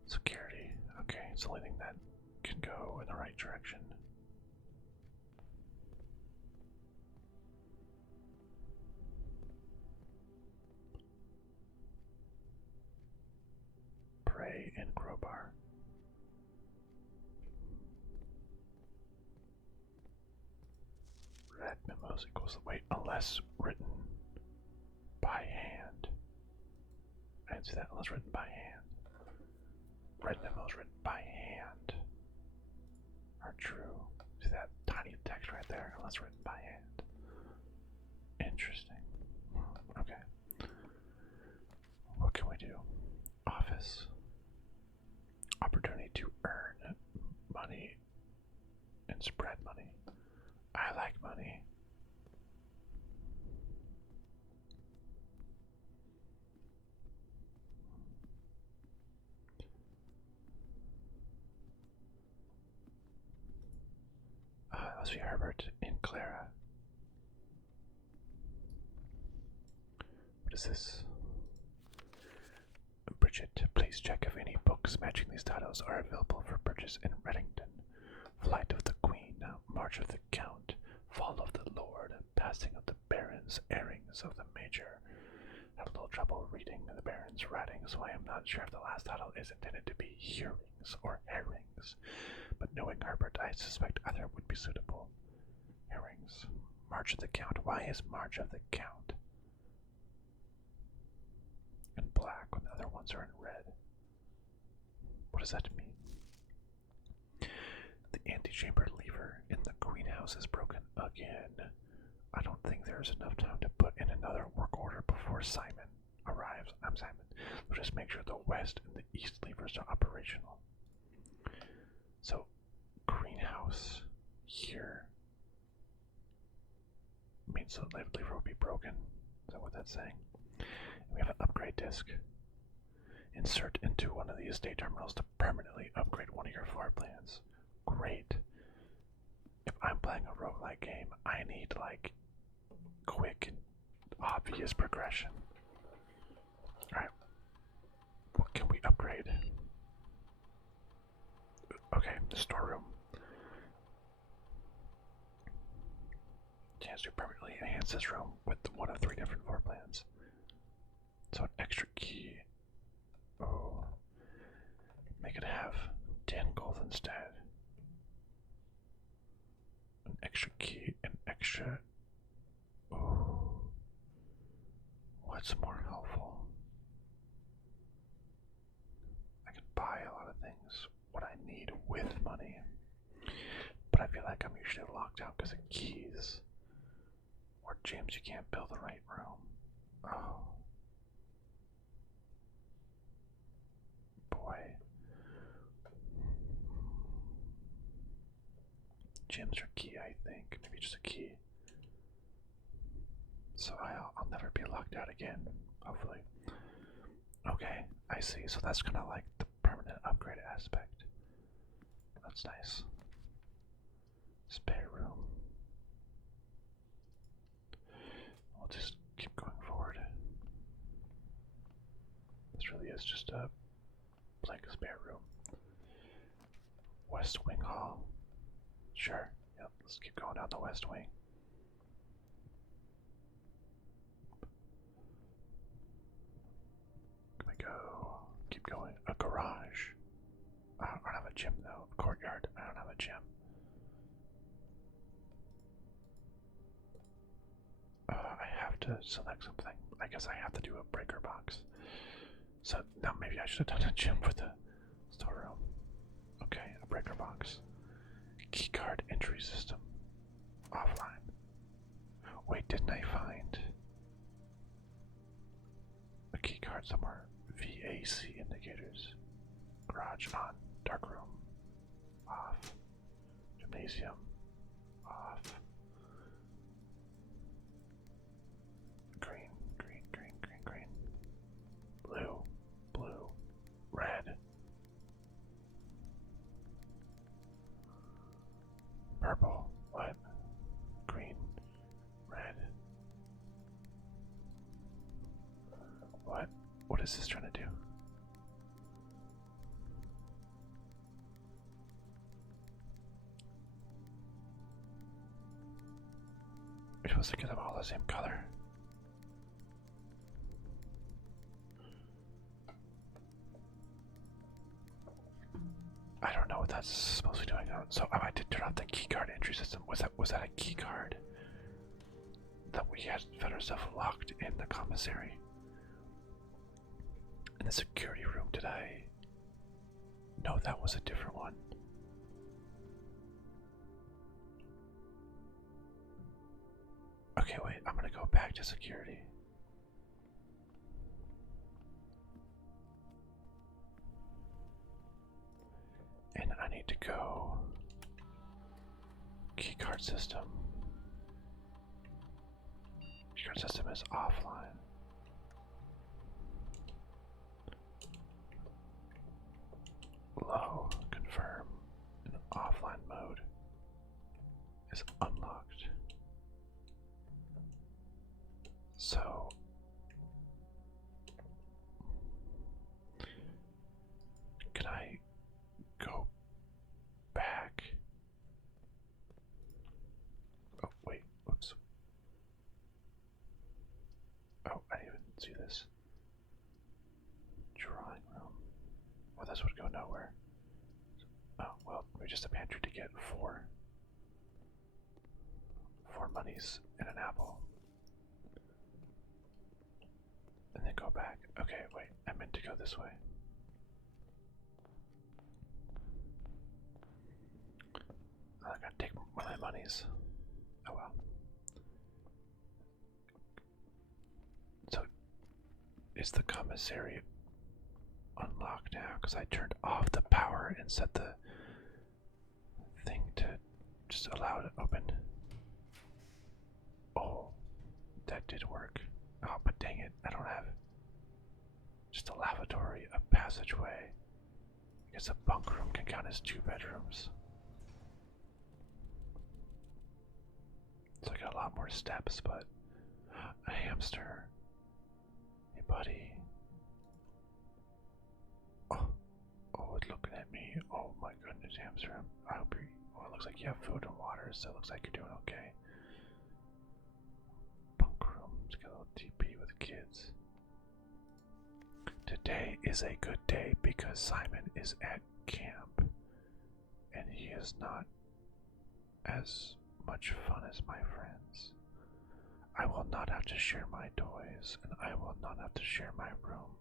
Security. Okay, it's the only thing that can go in the right direction. Prey and crowbar. Red memos equals the weight unless written by hand. I didn't see that unless written by hand. Red memos written by hand are true. See that tiny text right there unless written by hand. Interesting. Okay. What can we do? Office. Opportunity to earn money and spread money. I like money. Must be Herbert and Clara. is this? Bridget, please check if any books matching these titles are available for purchase in Reddington. Flight of the Queen, March of the Count, Fall of the Lord, Passing of the Barons, Airings of the Major. Had a little trouble reading the Baron's writing, so I am not sure if the last title is intended to be hearings or herrings, but knowing Herbert, I suspect either would be suitable. Herrings. March of the Count. Why is March of the Count in black when the other ones are in red? What does that mean? The antechamber lever in the greenhouse is broken again. I don't think there's enough time to put in another work order before Simon arrives. I'm Simon. So just make sure the west and the east levers are operational. So, greenhouse here means the lever will be broken. Is that what that's saying? We have an upgrade disk. Insert into one of the estate terminals to permanently upgrade one of your floor plans. Great. If I'm playing a roguelike game, I need like quick and obvious progression. Alright. What can we upgrade? Okay, the storeroom. Chance to permanently enhance this room with one of 3 different floor plans. So an extra key. Oh. Make it have 10 gold instead. An extra key, an extra. Oh. What's more helpful? I can buy a lot of things, what I need with money. But I feel like I'm usually locked out because of keys. Or James, you can't build the right room. Oh. Boy. Gems are key, I think. Maybe just a key. So I'll never be locked out again, hopefully. Okay, I see. So that's kind of like the permanent upgrade aspect. That's nice. Spare room. We'll just keep going forward. This really is just a blank spare room. West Wing Hall. Sure. Yep, let's keep going down the West Wing. Can we go? Keep going. A garage. I don't have a gym though. A courtyard. I don't have a gym. I have to select something. I guess I have to do a breaker box. So now maybe I should have done a gym for the storeroom. Okay, a breaker box. Keycard entry system. Offline. Wait, didn't I find a keycard somewhere? VAC indicators. Garage on. Dark room. Off. Gymnasium. Off. Green, green, green, green, green. Blue, blue, red. Purple, what? Green, red. What? What is this trying to do? We're supposed to get them all the same color. I don't know what that's supposed to be doing. So I did turn off the keycard entry system. Was that a keycard that we had found ourselves locked in the commissary? In the security room, did I? No, that was a different one. Okay, wait, I'm gonna go back to security. And I need to go keycard system. Keycard system is offline. Low, confirm, in offline mode is unlocked. So Let's do this. Drawing room. Well, this would go nowhere. Oh, well, maybe just a pantry to get four monies and an apple. And then go back. Okay, wait, I meant to go this way. I gotta take one of my monies. Oh well. So, is the commissary unlocked now? Because I turned off the power and set the thing to just allow it open. Oh, that did work. Oh, but dang it, I don't have just a lavatory, a passageway. I guess a bunk room can count as 2 bedrooms. So I got a lot more steps, but a hamster. Hey, buddy. Oh, it's looking at me. Oh my goodness, hamster. I hope you. Oh, it looks like you have food and water, so it looks like you're doing okay. Bunk rooms, got a little TP with kids. Today is a good day because Simon is at camp, and he is not as much fun as my friends. I will not have to share my toys, and I will not have to share my room,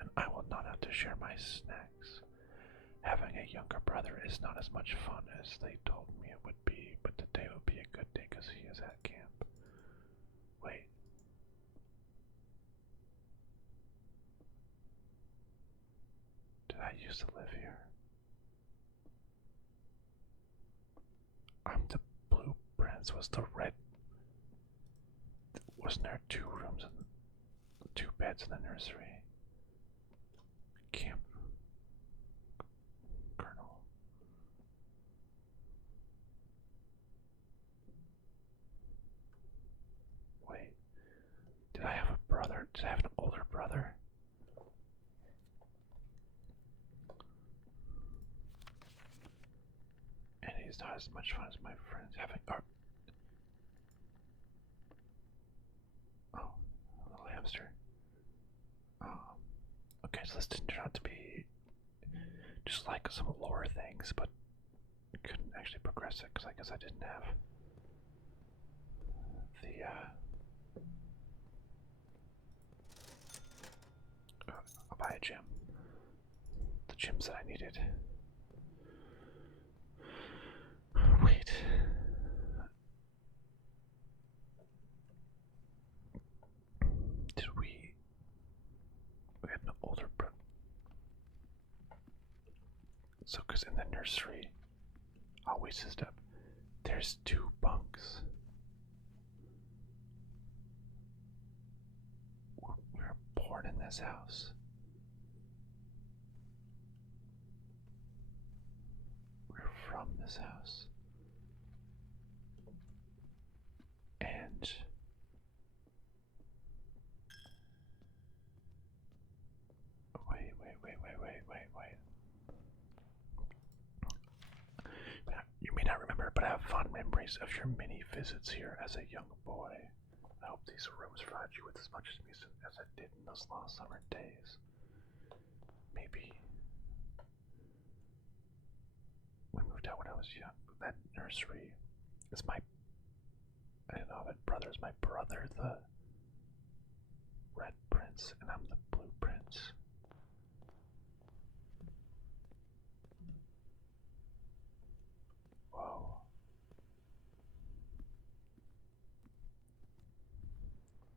and I will not have to share my snacks. Having a younger brother is not as much fun as they told me it would be, but today would be a good day because he is at camp. Wait. Did I used to live here? I'm the blue prince. Was the red? Wasn't there 2 rooms and 2 beds in the nursery? Camp Colonel. Wait. Did I have a brother? Did I have an older brother? And he's not as much fun as my friends having. Oh, a little hamster. Okay, so this didn't turn out to be just like some lore things, but couldn't actually progress it because I guess I didn't have the I'll buy a gym. The gyms that I needed. Wait. Did we had an older brother. So, because in the nursery, always a step, there's 2 bunks. We were born in this house. We're from this house. And wait. You may not remember, but I have fond memories of your many visits here as a young boy. I hope these rooms provide you with as much amusement as I did in those long summer days. Maybe we moved out when I was young. That nursery is my. I don't know, that brother is my brother, the Red Prince, and I'm the Blue Prince. Whoa.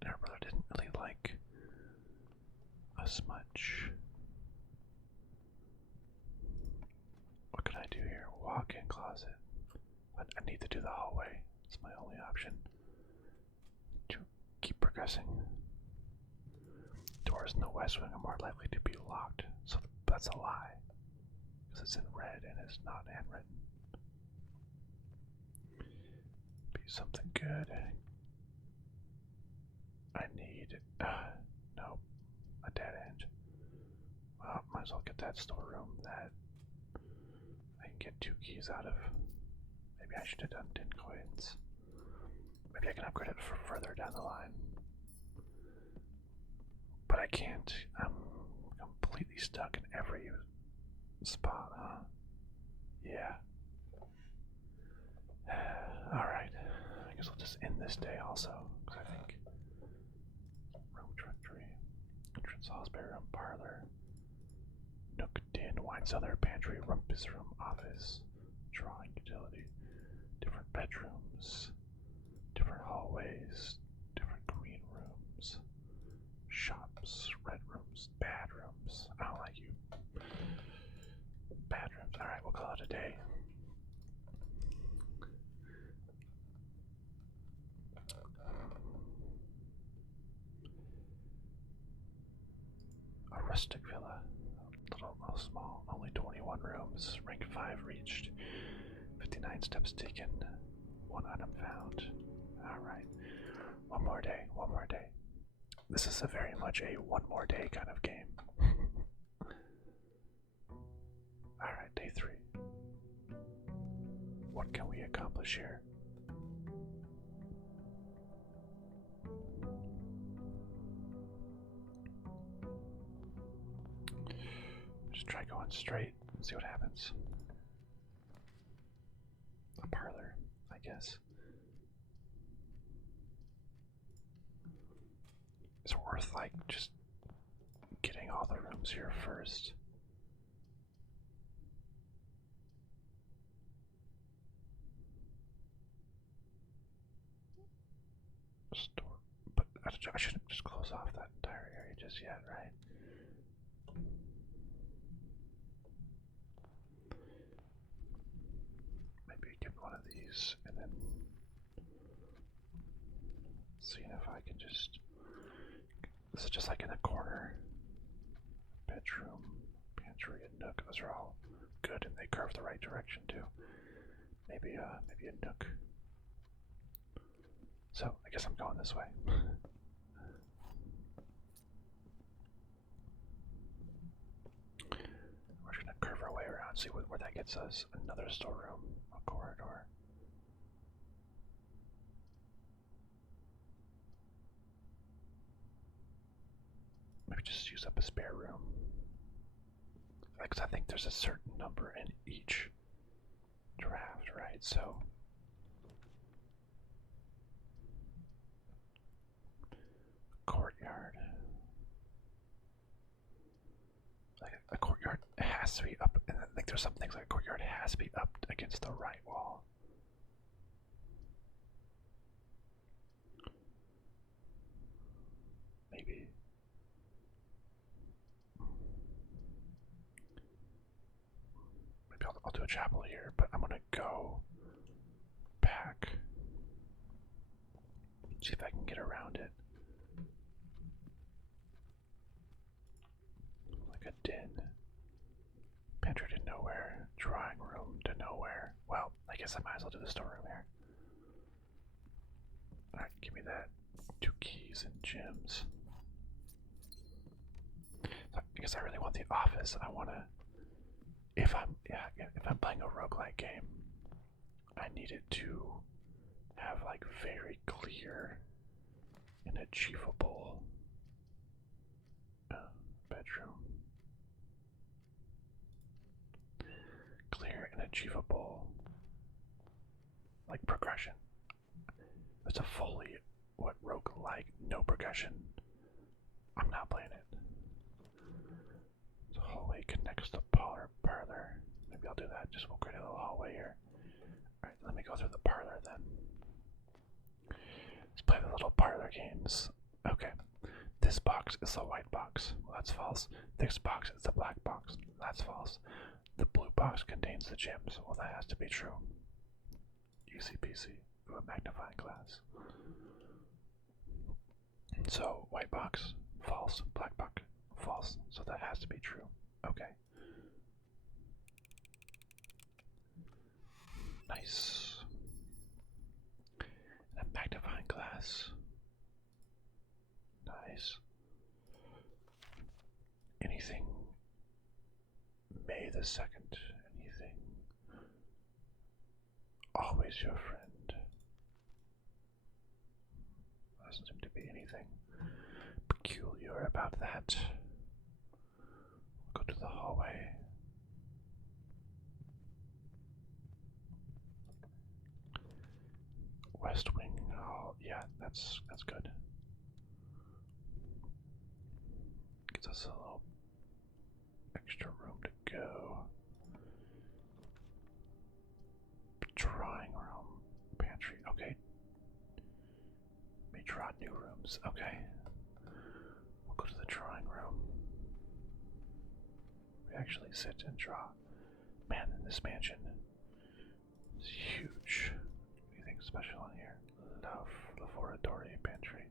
And our brother didn't really like us much. What can I do here? Walk-in closet. I need to do the hallway. It's my only option to keep progressing. Doors in the west wing are more likely to be locked, so that's a lie. Because it's in red and it's not handwritten. Be something good. I need, no, a dead end. Well, might as well get that storeroom that I can get 2 keys out of. Maybe I should have done 10 coins. Maybe I can upgrade it for further down the line. can't. I'm completely stuck in every spot, huh? Yeah. Alright. I guess we'll just end this day also, because I think room directory, entrance hall, spare room, parlor, nook, den, wine cellar, pantry, rumpus room, office, drawing utility, different bedrooms, different hallways, different green rooms, shops, red rooms, bad rooms. I don't like you. Bad rooms. Alright, we'll call it a day. A rustic villa. Little small. Only 21 rooms. Rank 5 reached. 59 steps taken. 1 item found. Alright. One more day. One more day. This is a very much a one more day kind of game. Alright, day 3. What can we accomplish here? Just try going straight and see what happens. A parlor, I guess. Is it worth like just getting all the rooms here first? Store, but I shouldn't just close off that entire area just yet, right? Maybe get one of these and then seeing if I can just. This is just like in a corner. Bedroom, pantry, and nook. Those are all good and they curve the right direction too. Maybe a nook. So I guess I'm going this way. We're just gonna curve our way around, see where that gets us. Another storeroom, a corridor. Maybe just use up a spare room. Because I think there's a certain number in each draft, right? So courtyard. Like a courtyard has to be up, and I think there's some things like a courtyard has to be up against the right wall. Maybe. Maybe I'll do a chapel here, but I'm gonna go back. See if I can get around it. Like a den. Pantry to nowhere. Drawing room to nowhere. Well, I guess I might as well do the storeroom here. Alright, give me that. 2 keys and gems. So I guess I really want the office. I wanna if I'm playing a roguelike game, I need it to have like very clear and achievable bedroom. Clear and achievable like progression. It's a fully roguelike, no progression. I'm not playing it. The hallway connects the parlor. Maybe I'll do that. Just we'll create a little hallway here. Alright, let me go through the parlor then. Let's play the little parlor games. Okay. This box is the white box. Well, that's false. This box is the black box. That's false. The blue box contains the gems. Well, that has to be true. Easy peasy. Ooh, a magnifying glass. So, white box, false. Black box, false. So that has to be true. Okay. Nice. And a magnifying glass. Nice. Anything May the 2nd. Anything. Always your friend. Doesn't seem to be anything peculiar about that. that. Go to the hallway. West Wing. Oh, yeah, that's good. Gives us a little extra room to go. Drawing room, pantry. Okay. May draw new rooms. Okay. We'll go to the drawing room. We actually sit and draw. Man, this mansion is huge. Anything special in here? Love laboratory pantry.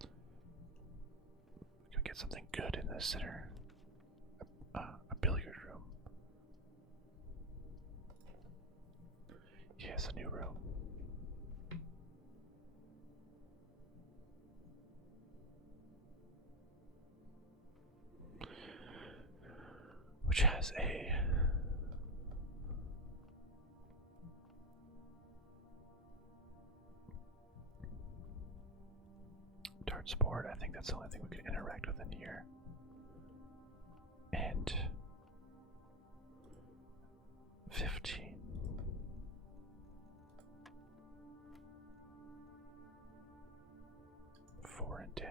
We can get something good in the center. A billiard room. Yes, a new room. Which has a darts board. I think that's the only thing we can interact with in here. And 15. And 10.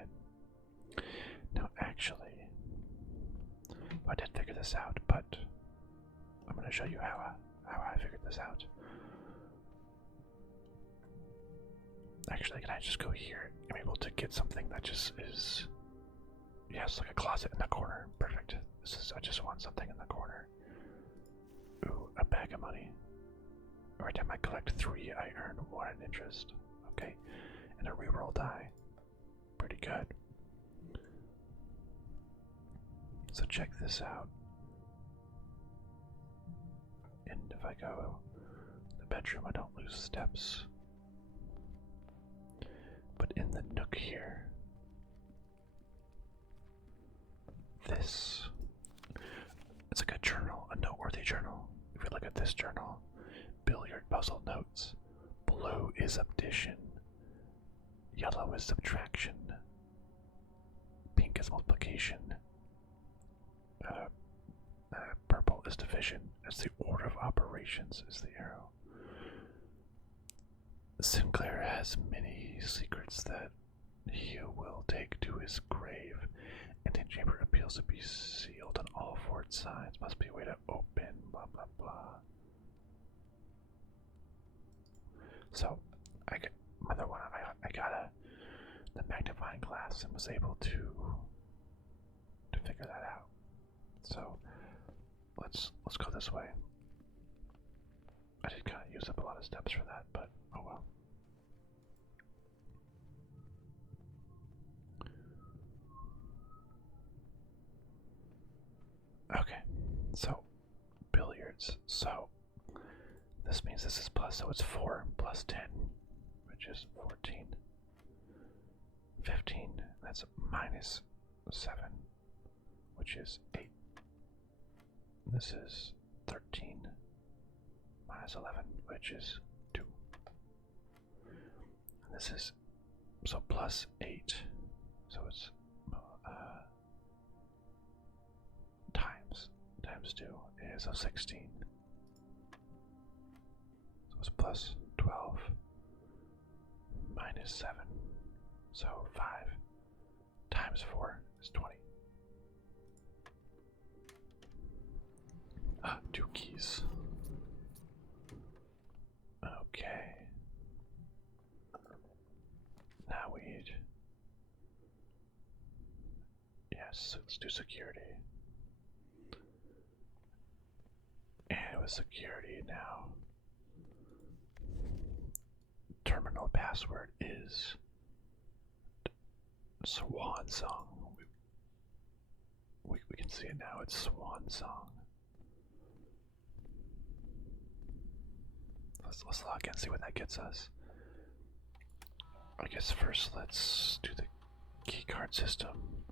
Now, actually, I did figure this out, but I'm going to show you how I figured this out. Actually, can I just go here? I'm able to get something that just is, yes, like a closet in the corner. Perfect. I just want something in the corner. Ooh, a bag of money. Every time I collect 3, I earn 1 in interest. Okay, and a reroll die. Pretty good. So check this out. And if I go in the bedroom, I don't lose steps. But in the nook here, it's like a journal, a noteworthy journal. If we look at this journal, billiard puzzle notes. Blue is addition. Yellow is subtraction. Pink is multiplication. Purple is division. As the order of operations is the arrow. Sinclair has many secrets that he will take to his grave. Antechamber appeals to be sealed on all 4 sides. Must be a way to open. Blah blah blah. So, I got the magnifying glass and was able to figure that out. So let's go this way. I did kind of use up a lot of steps for that, but oh well. Okay, so billiards. So this means this is plus, so it's 4 plus 10, which is 14. 15, that's minus 7, which is 8. This is 13 minus 11, which is 2. And this is, so plus 8, so it's times 2 is a 16. So it's plus 12 minus 7. So 5 times 4 is 20. 2 keys. Okay. Now we need, yes, let's do security. And with security now, terminal password is Swan Song. We can see it now, it's Swan Song. Let's log in and see what that gets us. I guess first let's do the keycard system.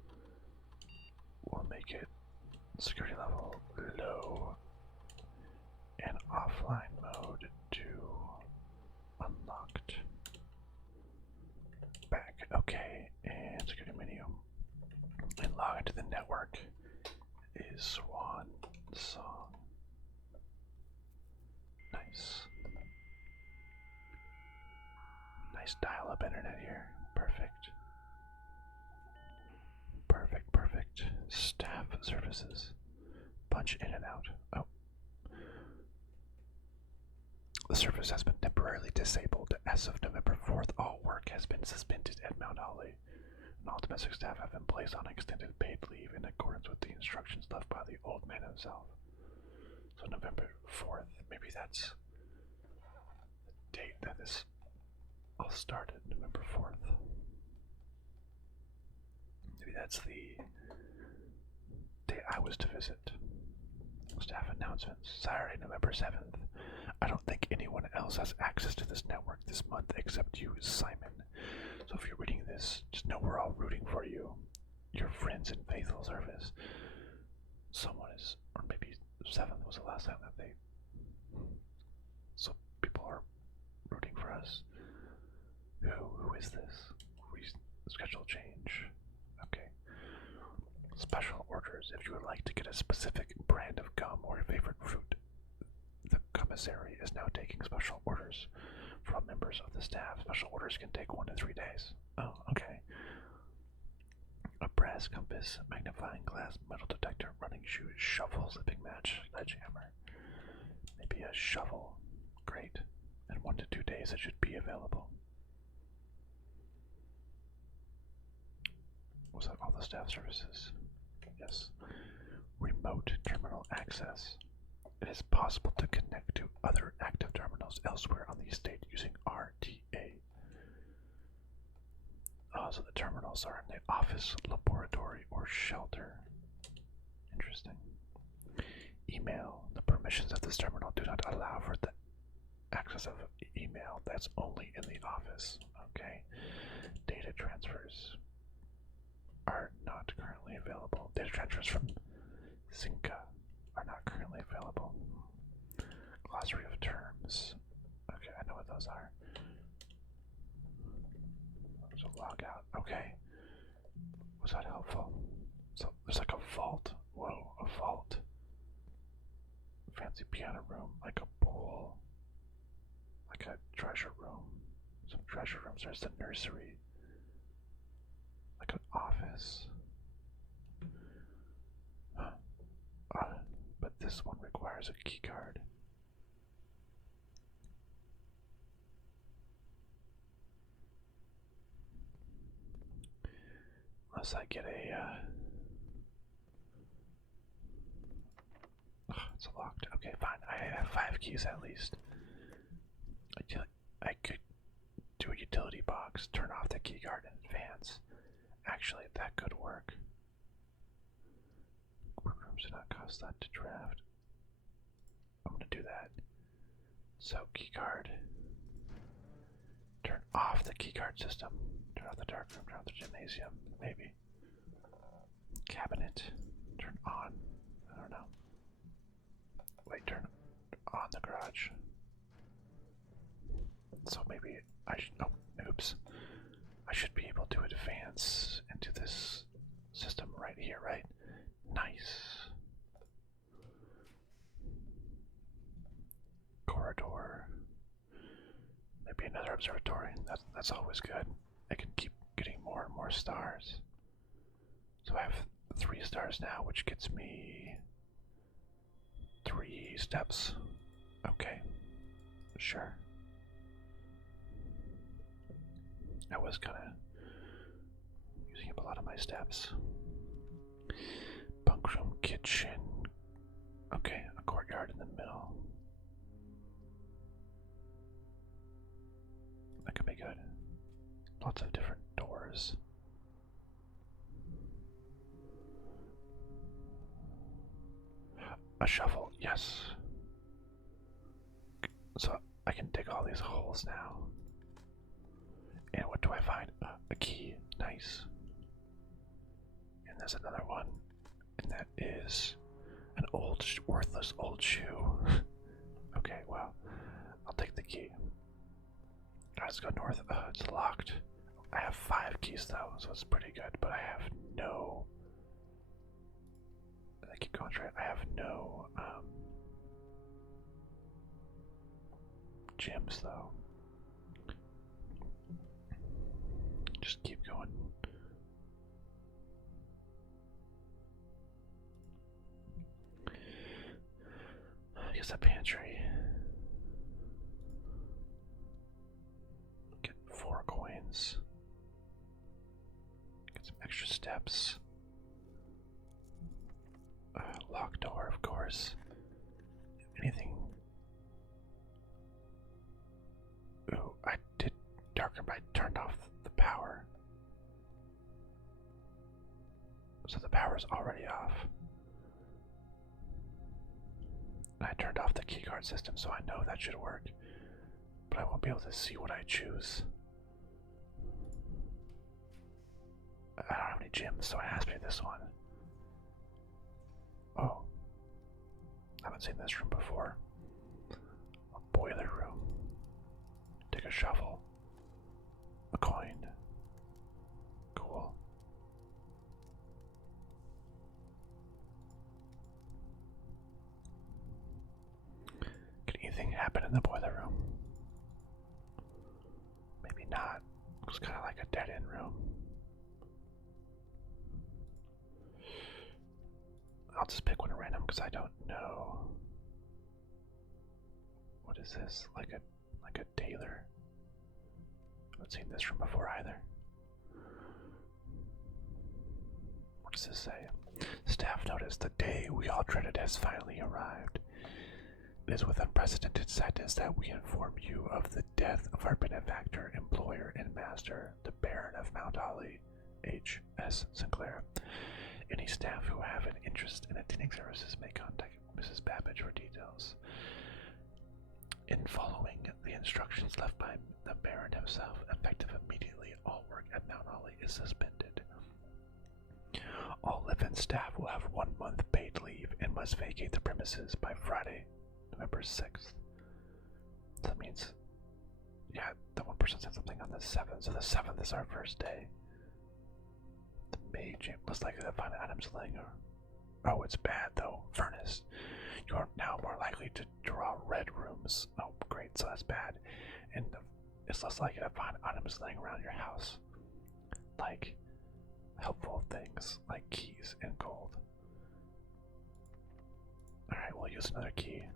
We'll make it security level low and offline mode to unlocked. Okay, and security menu. And log into the network is Swan Song. Nice. Nice dial-up internet here. Perfect. Perfect, perfect. Staff services. Punch in and out. Oh. The service has been temporarily disabled. As of November 4th, all work has been suspended at Mount Holly. And all domestic staff have been placed on extended paid leave in accordance with the instructions left by the old man himself. So November 4th, maybe that's the date that this all started, November 4th. Maybe that's the day I was to visit. Staff announcements, Saturday, November 7th. I don't think anyone else has access to this network this month except you, Simon. So if you're reading this, just know we're all rooting for you. Your friends in faithful service. Someone is, or maybe 7th was the last time that they. So people are rooting for us. Who is this? Schedule change. Okay. Special orders. If you would like to get a specific brand of gum or your favorite fruit, the commissary is now taking special orders from members of the staff. Special orders can take 1 to 3 days. Oh, okay. A brass compass, magnifying glass, metal detector, running shoes, shovel, zipping match, sledgehammer. Maybe a shovel. Great. In 1 to 2 days it should be available. Was that all the staff services? Yes. Remote terminal access. It is possible to connect to other active terminals elsewhere on the estate using RTA. So the terminals are in the office, laboratory, or shelter. Interesting. Email. The permissions of this terminal do not allow for the access of email. That's only in the office. Okay. Data transfers are not currently available. Data transfers from Zinca are not currently available. Glossary of terms. Okay, I know what those are. So log out. Okay. Was that helpful? So there's like a vault. Whoa, a vault. Fancy piano room, like a pool. Like a treasure room. Some treasure rooms. There's the nursery. Like an office. But this one requires a key card. Unless I get a it's locked. Okay, fine. I have 5 keys at least. I could do a utility box, turn off the key card in advance. Actually, that could work. Workrooms do not cost that to draft. I'm gonna do that. So keycard. Turn off the keycard system. Turn off the dark room. Turn off the gymnasium. Maybe. Cabinet. Turn on. I don't know. Wait, turn on the garage. So maybe I should. Oh, oops. I should be able to advance into this system right here, right? Nice. Corridor. Maybe another observatory. That's always good. I can keep getting more and more stars. So I have 3 stars now, which gets me 3 steps. Okay. Sure. I was kind of using up a lot of my steps. Bunk room, kitchen. Okay, a courtyard in the middle. That could be good. Lots of different doors. A shovel, yes. So I can dig all these holes now. And what do I find? A key. Nice. And there's another one. And that is an old, worthless old shoe. Okay, well, I'll take the key. Let's go north. It's locked. I have 5 keys though, so it's pretty good, but I have no. I keep going straight. I have no gems though. Just keep going. I guess a pantry. Get 4 coins. Get some extra steps. Locked door, of course. Anything. Ooh, I did darken, but I turned off the power. So the power's already off. And I turned off the keycard system, so I know that should work. But I won't be able to see what I choose. I don't have any gems, so it has to be this one. Oh. I haven't seen this room before. A boiler room. Take a shovel. A coin. Cool. Could anything happen in the boiler room? Maybe not. It's kind of like a dead end room. I'll just pick one at random because I don't know. What is this? Like a tailor? I haven't seen this room before either. What does this say? Staff notice the day we all dreaded has finally arrived. It is with unprecedented sadness that we inform you of the death of our benefactor, employer, and master, the Baron of Mount Holly, H.S. Sinclair. Any staff who have an interest in attending services may contact Mrs. Babbage for details. In following the instructions left by the Baron himself, effective immediately, all work at Mount Holly is suspended. All live-in staff will have 1 month paid leave and must vacate the premises by Friday, November 6th. So that means, yeah, the one person said something on the 7th, so the 7th is our first day. The mage, less likely to find items laying. Oh, it's bad though. Furnace. You are now more likely to draw red rooms. Oh, great, so that's bad. And it's less likely to find items laying around your house. Like helpful things, like keys and gold. Alright, we'll use another key.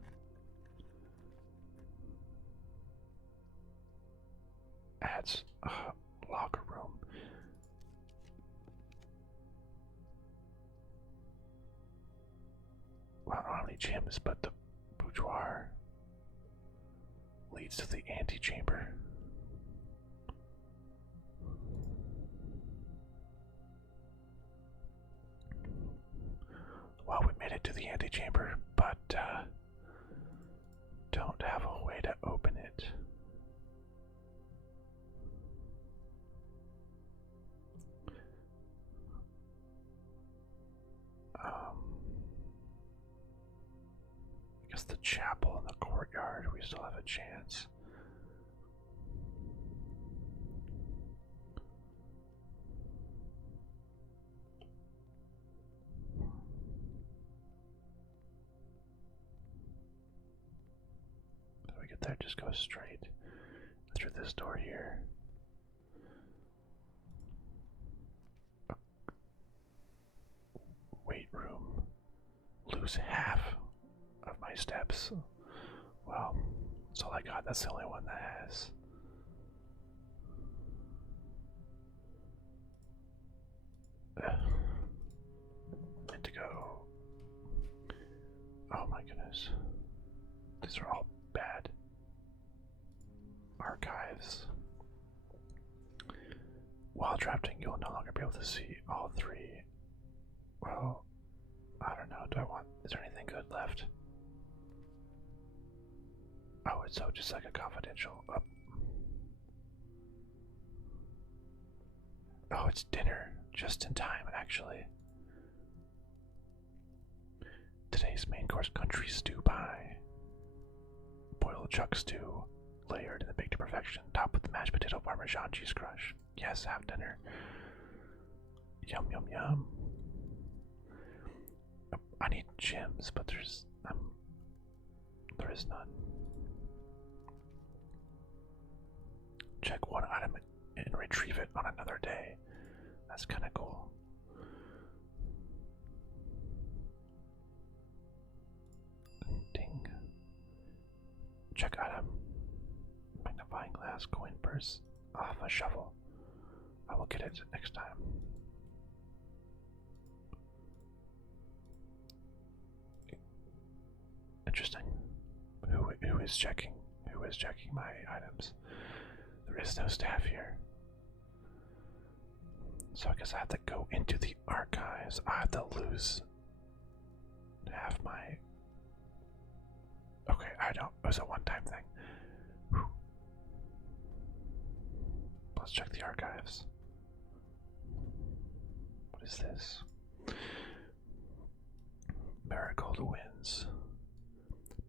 Adds locker room. Well, I don't have any gems, but the boudoir leads to the antechamber. Well, we made it to the antechamber, but don't have a way to open it. I guess the chapel and the courtyard, we still have a chance. How do we get there? Just go straight through this door here. Weight room. Lose half of my steps. Well, that's all I got. That's the only one that has. Meant to go. Oh my goodness. These are all bad. Archives. While drafting, you'll no longer be able to see all 3. Well, I don't know. Is there anything good left? Oh, it's so just like a confidential. Oh, it's dinner. Just in time, actually. Today's main course, country stew pie. Boiled chuck stew, layered and baked to perfection, topped with mashed potato parmesan cheese crush. Yes, have dinner. Yum, yum, yum. I need gems, but there is none. Check one item and retrieve it on another day. That's kind of cool. Ding. Check item. Magnifying glass, coin purse. I'll have a shovel. I will get it next time. Interesting. Who is checking? Who is checking my items? There is no staff here. So I guess I have to go into the archives. I have to lose half my... Okay, I don't. It was a one-time thing. Whew. Let's check the archives. What is this? Marigold wins.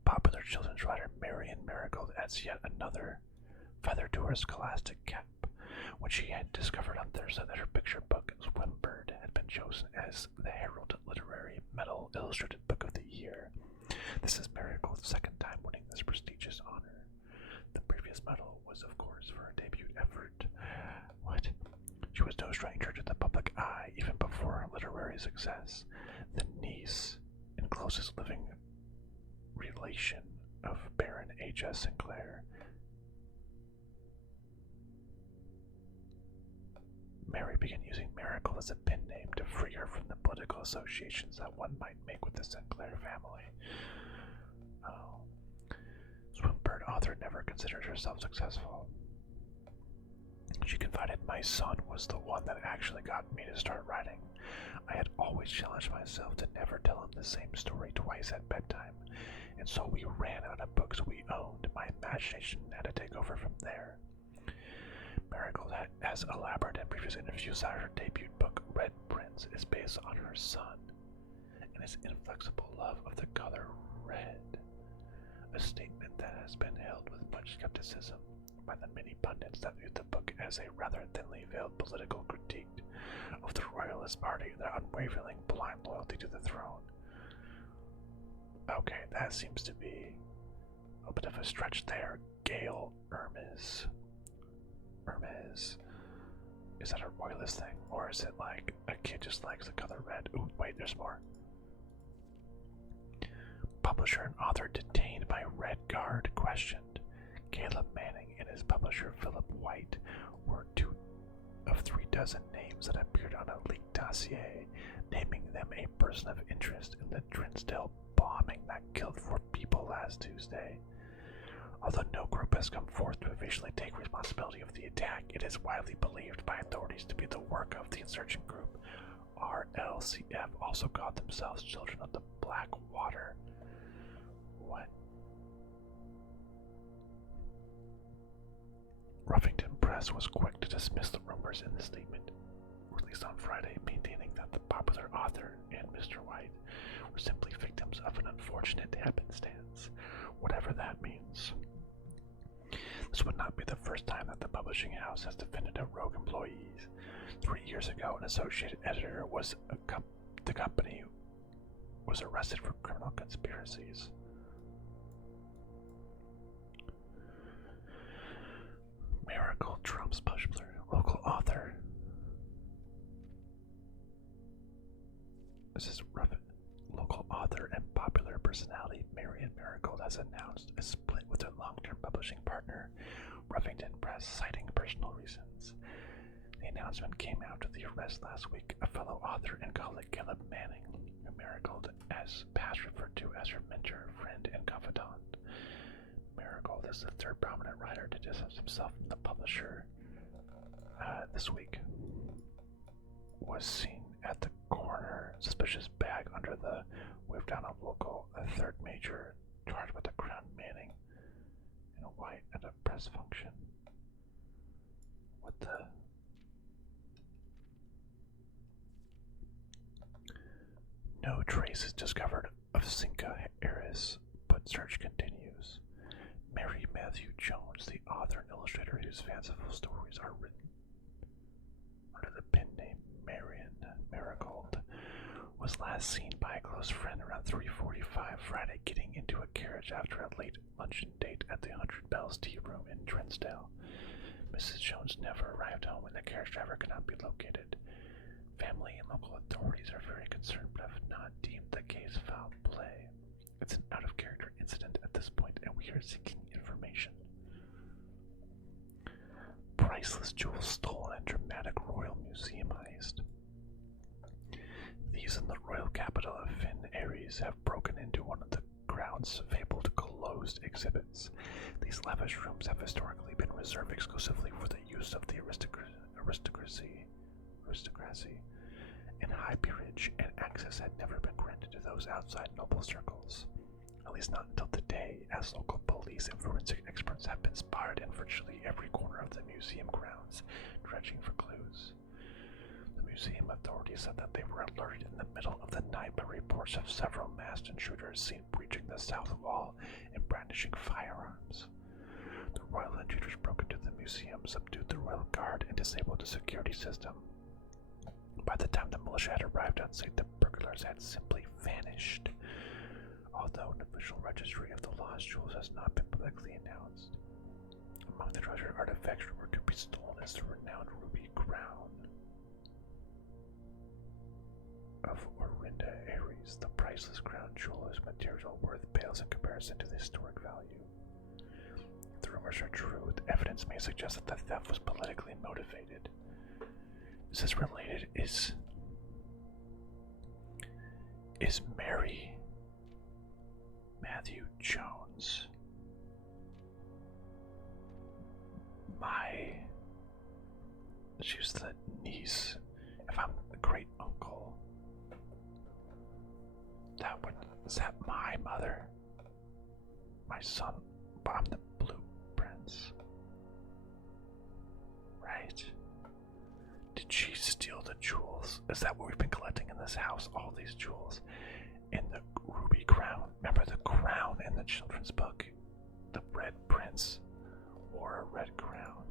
Popular children's writer Marion Marigold adds yet another feather to her scholastic cap when she had discovered on Thursday that her picture book, Swimbird, had been chosen as the Herald Literary Medal Illustrated Book of the Year. This is Marigold's second time winning this prestigious honor. The previous medal was, of course, for her debut effort. What? She was no stranger to the public eye even before her literary success. The niece and closest living relation of Baron H.S. Sinclair. Mary began using Marigold as a pen name to free her from the political associations that one might make with the Sinclair family. Oh. Swimbird author never considered herself successful. She confided, my son was the one that actually got me to start writing. I had always challenged myself to never tell him the same story twice at bedtime, and so we ran out of books we owned. My imagination had to take over from there. Marigold has elaborated in previous interviews that her debut book, Red Prince, is based on her son and his inflexible love of the color red, a statement that has been held with much skepticism by the many pundits that viewed the book as a rather thinly veiled political critique of the Royalist Party and their unwavering blind loyalty to the throne. Okay, that seems to be a bit of a stretch there. Gail Hermes. Is that a royalist thing? Or is it like a kid just likes the color red? Ooh, wait, there's more. Publisher and author detained by Red Guard questioned. Caleb Manning and his publisher Philip White were 2 of 3 dozen names that appeared on a leaked dossier, naming them a person of interest in the Trinsdale bombing that killed 4 people last Tuesday. Although no group has come forth to officially take responsibility of the attack, it is widely believed by authorities to be the work of the insurgent group. RLCF also called themselves Children of the Black Water. What? Ruffington Press was quick to dismiss the rumors in the statement released on Friday, maintaining that the popular author and Mr. White were simply victims of an unfortunate happenstance, whatever that means. This would not be the first time that the publishing house has defended a rogue employee. 3 years ago, an associate editor the company was arrested for criminal conspiracies. Miracle Trump's popular local author. This is rough. Local author and popular personality Marion Marigold has announced a split with her long-term publishing partner, Ruffington Press, citing personal reasons. The announcement came after the arrest last week of fellow author and colleague Caleb Manning, who Marigold has past referred to as her mentor, friend, and confidant. Marigold is the 3rd prominent writer to distance himself from the publisher. This week was seen at the corner, suspicious bag under the whip down a local, a 3rd major charged with the crown Manning in white at a press function. What the? No trace is discovered of Cinca heiress, but search continues. Mary Matthew Jones, the author and illustrator whose fanciful stories are written under the pen name Marigold, was last seen by a close friend around 3:45 Friday getting into a carriage after a late luncheon date at the 100 Bells Tea Room in Trinsdale. Mrs. Jones never arrived home and the carriage driver could not be located. Family and local authorities are very concerned but have not deemed the case foul play. It's an out-of-character incident at this point and we are seeking information. Priceless jewels stolen at dramatic Royal Museum heist. Thieves in the royal capital of Finn Ares have broken into one of the Crown's fabled closed exhibits. These lavish rooms have historically been reserved exclusively for the use of the aristocracy and high peerage, and access had never been granted to those outside noble circles. At least not until today, as local police and forensic experts have been spotted in virtually every corner of the museum grounds, dredging for clues. The museum authorities said that they were alerted in the middle of the night by reports of several masked intruders seen breaching the south wall and brandishing firearms. The royal intruders broke into the museum, subdued the royal guard, and disabled the security system. By the time the militia had arrived on scene, the burglars had simply vanished. Although an official registry of the lost jewels has not been publicly announced. Among the treasured artifacts rumored to be stolen is the renowned ruby crown of Orinda Ares. The priceless crown jewel whose material worth pales in comparison to the historic value. If the rumors are true, the evidence may suggest that the theft was politically motivated. Is this related? Is Mary Matthew Jones she's the niece? If I'm the great uncle, is that my mother? My son, but I'm the blue prince, right? Did she steal the jewels? Is that what we've been collecting in this house? All these jewels? In the ruby crown. Remember the crown in the children's book? The red prince wore a red crown.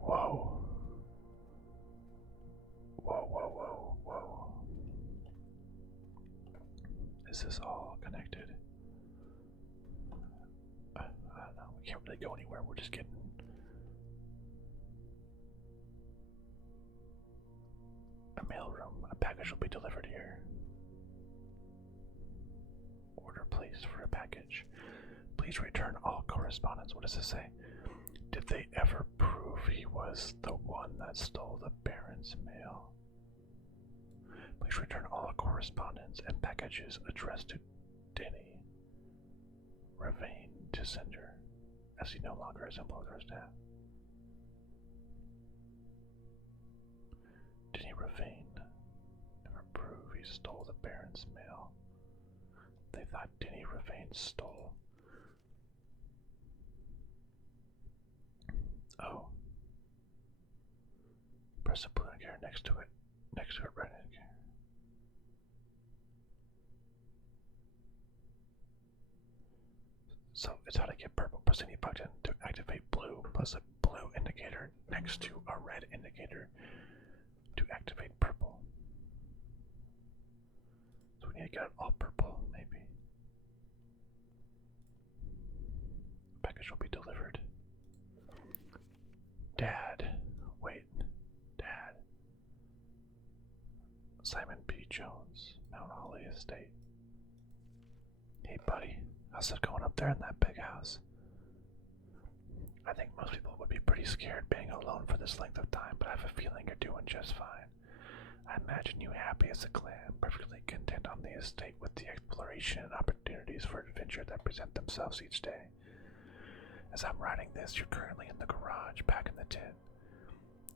Whoa. Whoa, whoa, whoa, whoa. Is this all connected? I don't know. We can't really go anywhere. We're just getting... a mailroom. A package will be delivered here. Order placed for a package. Please return all correspondence. What does this say? Did they ever prove he was the one that stole the Baron's mail? Please return all correspondence and packages addressed to Denny Ravane to sender, as he no longer is employed with our staff. Denny Ravane never proved he stole the Baron's mail. They thought Denny Ravane stole. Oh. Press the blue indicator next to it. Next to it, red indicator. So it's how to get purple. Press any button to activate blue. Plus a blue indicator next to a red indicator to activate purple. So we need to get it all purple, maybe. Package will be delivered. Dad. Wait. Dad. Simon B. Jones, Mount Holly Estate. Hey buddy, how's it going up there in that big house? I think most people would be pretty scared being alone for this length of time, but I have a feeling you're doing just fine. I imagine you happy as a clam, perfectly content on the estate with the exploration and opportunities for adventure that present themselves each day. As I'm writing this, you're currently in the garage, back in the tent.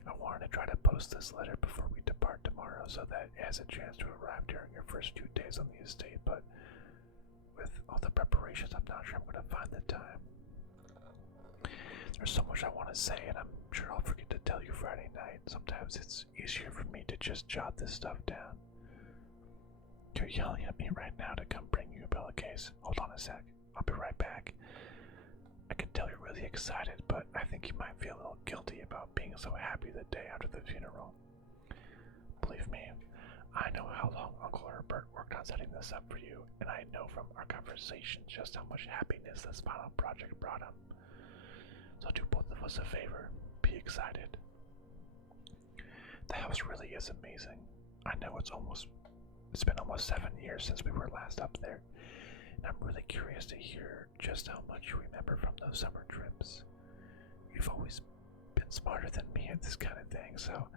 I wanted to try to post this letter before we depart tomorrow so that it has a chance to arrive during your first few days on the estate, but with all the preparations, I'm not sure I'm going to find the time. There's so much I want to say, and I'm sure I'll forget to tell you Friday night. Sometimes it's easier for me to just jot this stuff down. You're yelling at me right now to come bring you a pillowcase. Hold on a sec. I'll be right back. excited, but I think you might feel a little guilty about being so happy the day after the funeral. Believe me, I know how long Uncle Herbert worked on setting this up for you, and I know from our conversations just how much happiness this final project brought him. So do both of us a favor, be excited. The house really is amazing. I know it's been almost 7 years since we were last up there, and I'm really curious to hear just how much you remember from those summer trips. You've always been smarter than me at this kind of thing, so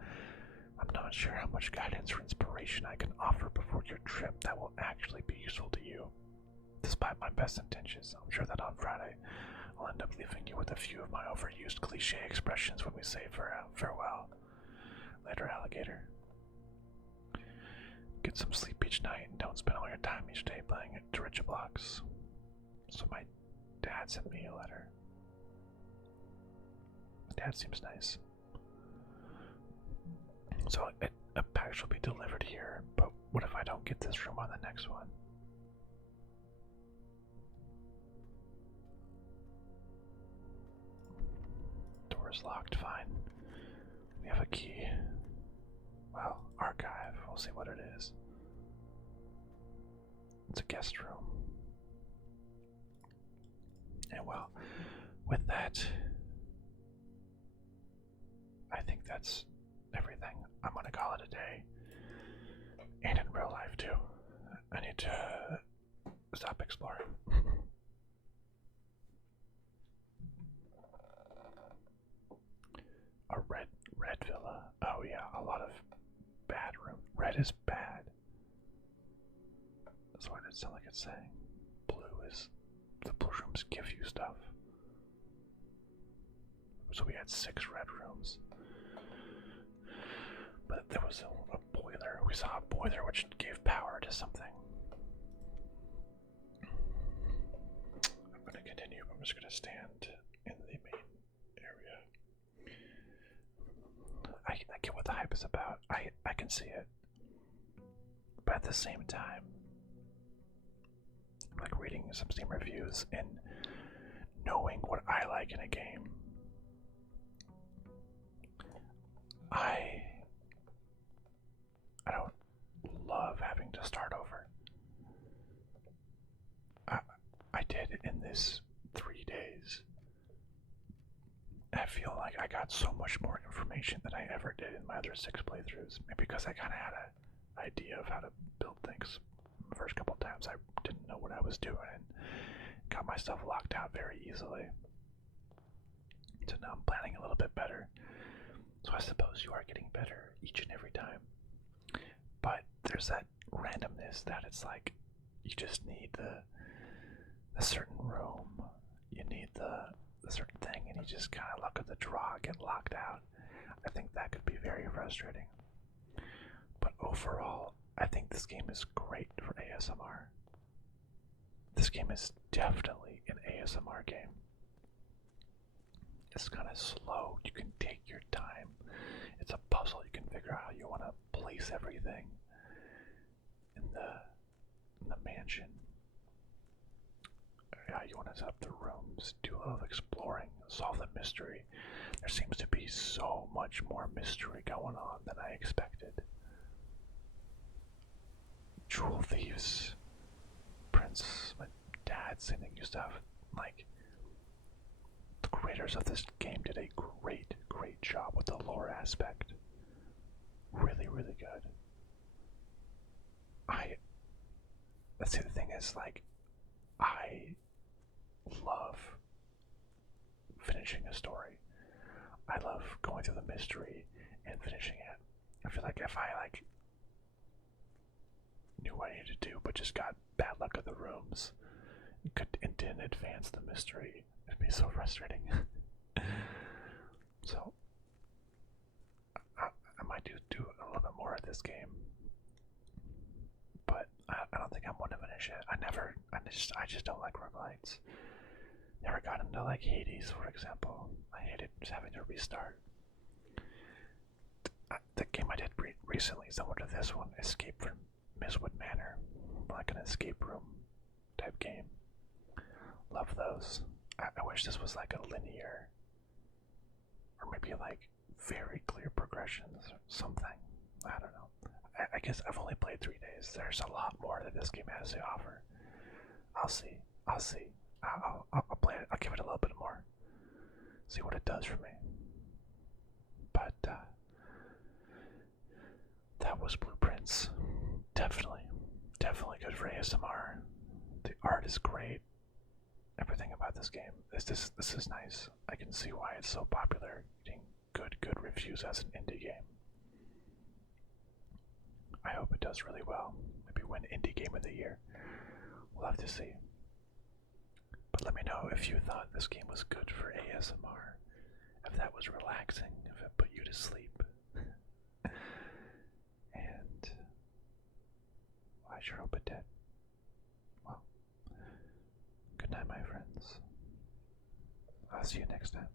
I'm not sure how much guidance or inspiration I can offer before your trip that will actually be useful to you. Despite my best intentions, I'm sure that on Friday I'll end up leaving you with a few of my overused cliche expressions when we say farewell. Later, alligator. Get some sleep each night and don't spend all your time each day playing at Dirigiblocks. So my dad sent me a letter. My dad seems nice. So a package will be delivered here, but what if I don't get this room on the next one? Door's locked, fine. We have a key. Well, archive, we'll see what it is. It's a guest room. And well, with that, I think that's everything. I'm gonna call it a day. And in real life too. I need to stop exploring. A red villa. Oh yeah, a lot of bad room. Red is bad. That's what it sounds like it's saying. Blue is the blue rooms give you stuff. So we had 6 red rooms. But there was a boiler. We saw a boiler which gave power to something. I'm going to continue. I'm just going to stand in the main area. I get what the hype is about. I can see it. But at the same time, like reading some Steam reviews and knowing what I like in a game, I don't love having to start over. I did it in this 3 days. I feel like I got so much more information than I ever did in my other 6 playthroughs. Maybe because I kind of had an idea of how to build things. The first couple of times I didn't know what I was doing and got myself locked out very easily. So now I'm planning a little bit better. So I suppose you are getting better each and every time. But there's that randomness that it's like you just need the certain room, you need the certain thing, and you just kind of luck of the draw, get locked out. I think that could be very frustrating. But overall, I think this game is great for ASMR. This game is definitely an ASMR game. It's kind of slow, you can take your time. It's a puzzle, you can figure out how you want to place everything in the mansion. How you want to set up the rooms, do a lot of exploring, solve the mystery. There seems to be so much more mystery going on than I expected. Jewel thieves, prince, my dad sending you stuff. Like, the creators of this game did a great job with the lore aspect. Really good. Let's see, the thing is, like, I love finishing a story. I love going through the mystery and finishing it. I feel like if I knew what I needed to do but just got bad luck of the rooms and didn't advance the mystery, it'd be so frustrating. So I might do a little bit more of this game, but I don't think I'm one to finish it. I just don't like roguelites. Never got into like Hades, for example. I hated just having to restart. The game I did recently, similar to this one, Escape from Mistwood Manor, like an escape room type game. Love those. I wish wish this was like a linear, or maybe like very clear progressions or something. I don't know. I guess I've only played 3 days. There's a lot more that this game has to offer. I'll see. I'll see. I'll play it. I'll give it a little bit more. See what it does for me. But that was Blueprints. Definitely good for ASMR. The art is great. Everything about this game. This is nice. I can see why it's so popular. Getting good reviews as an indie game. I hope it does really well. Maybe win Indie Game of the Year. We'll have to see. But let me know if you thought this game was good for ASMR. If that was relaxing. If it put you to sleep. And I sure hope it did. Well, good night, my friends. I'll see you next time.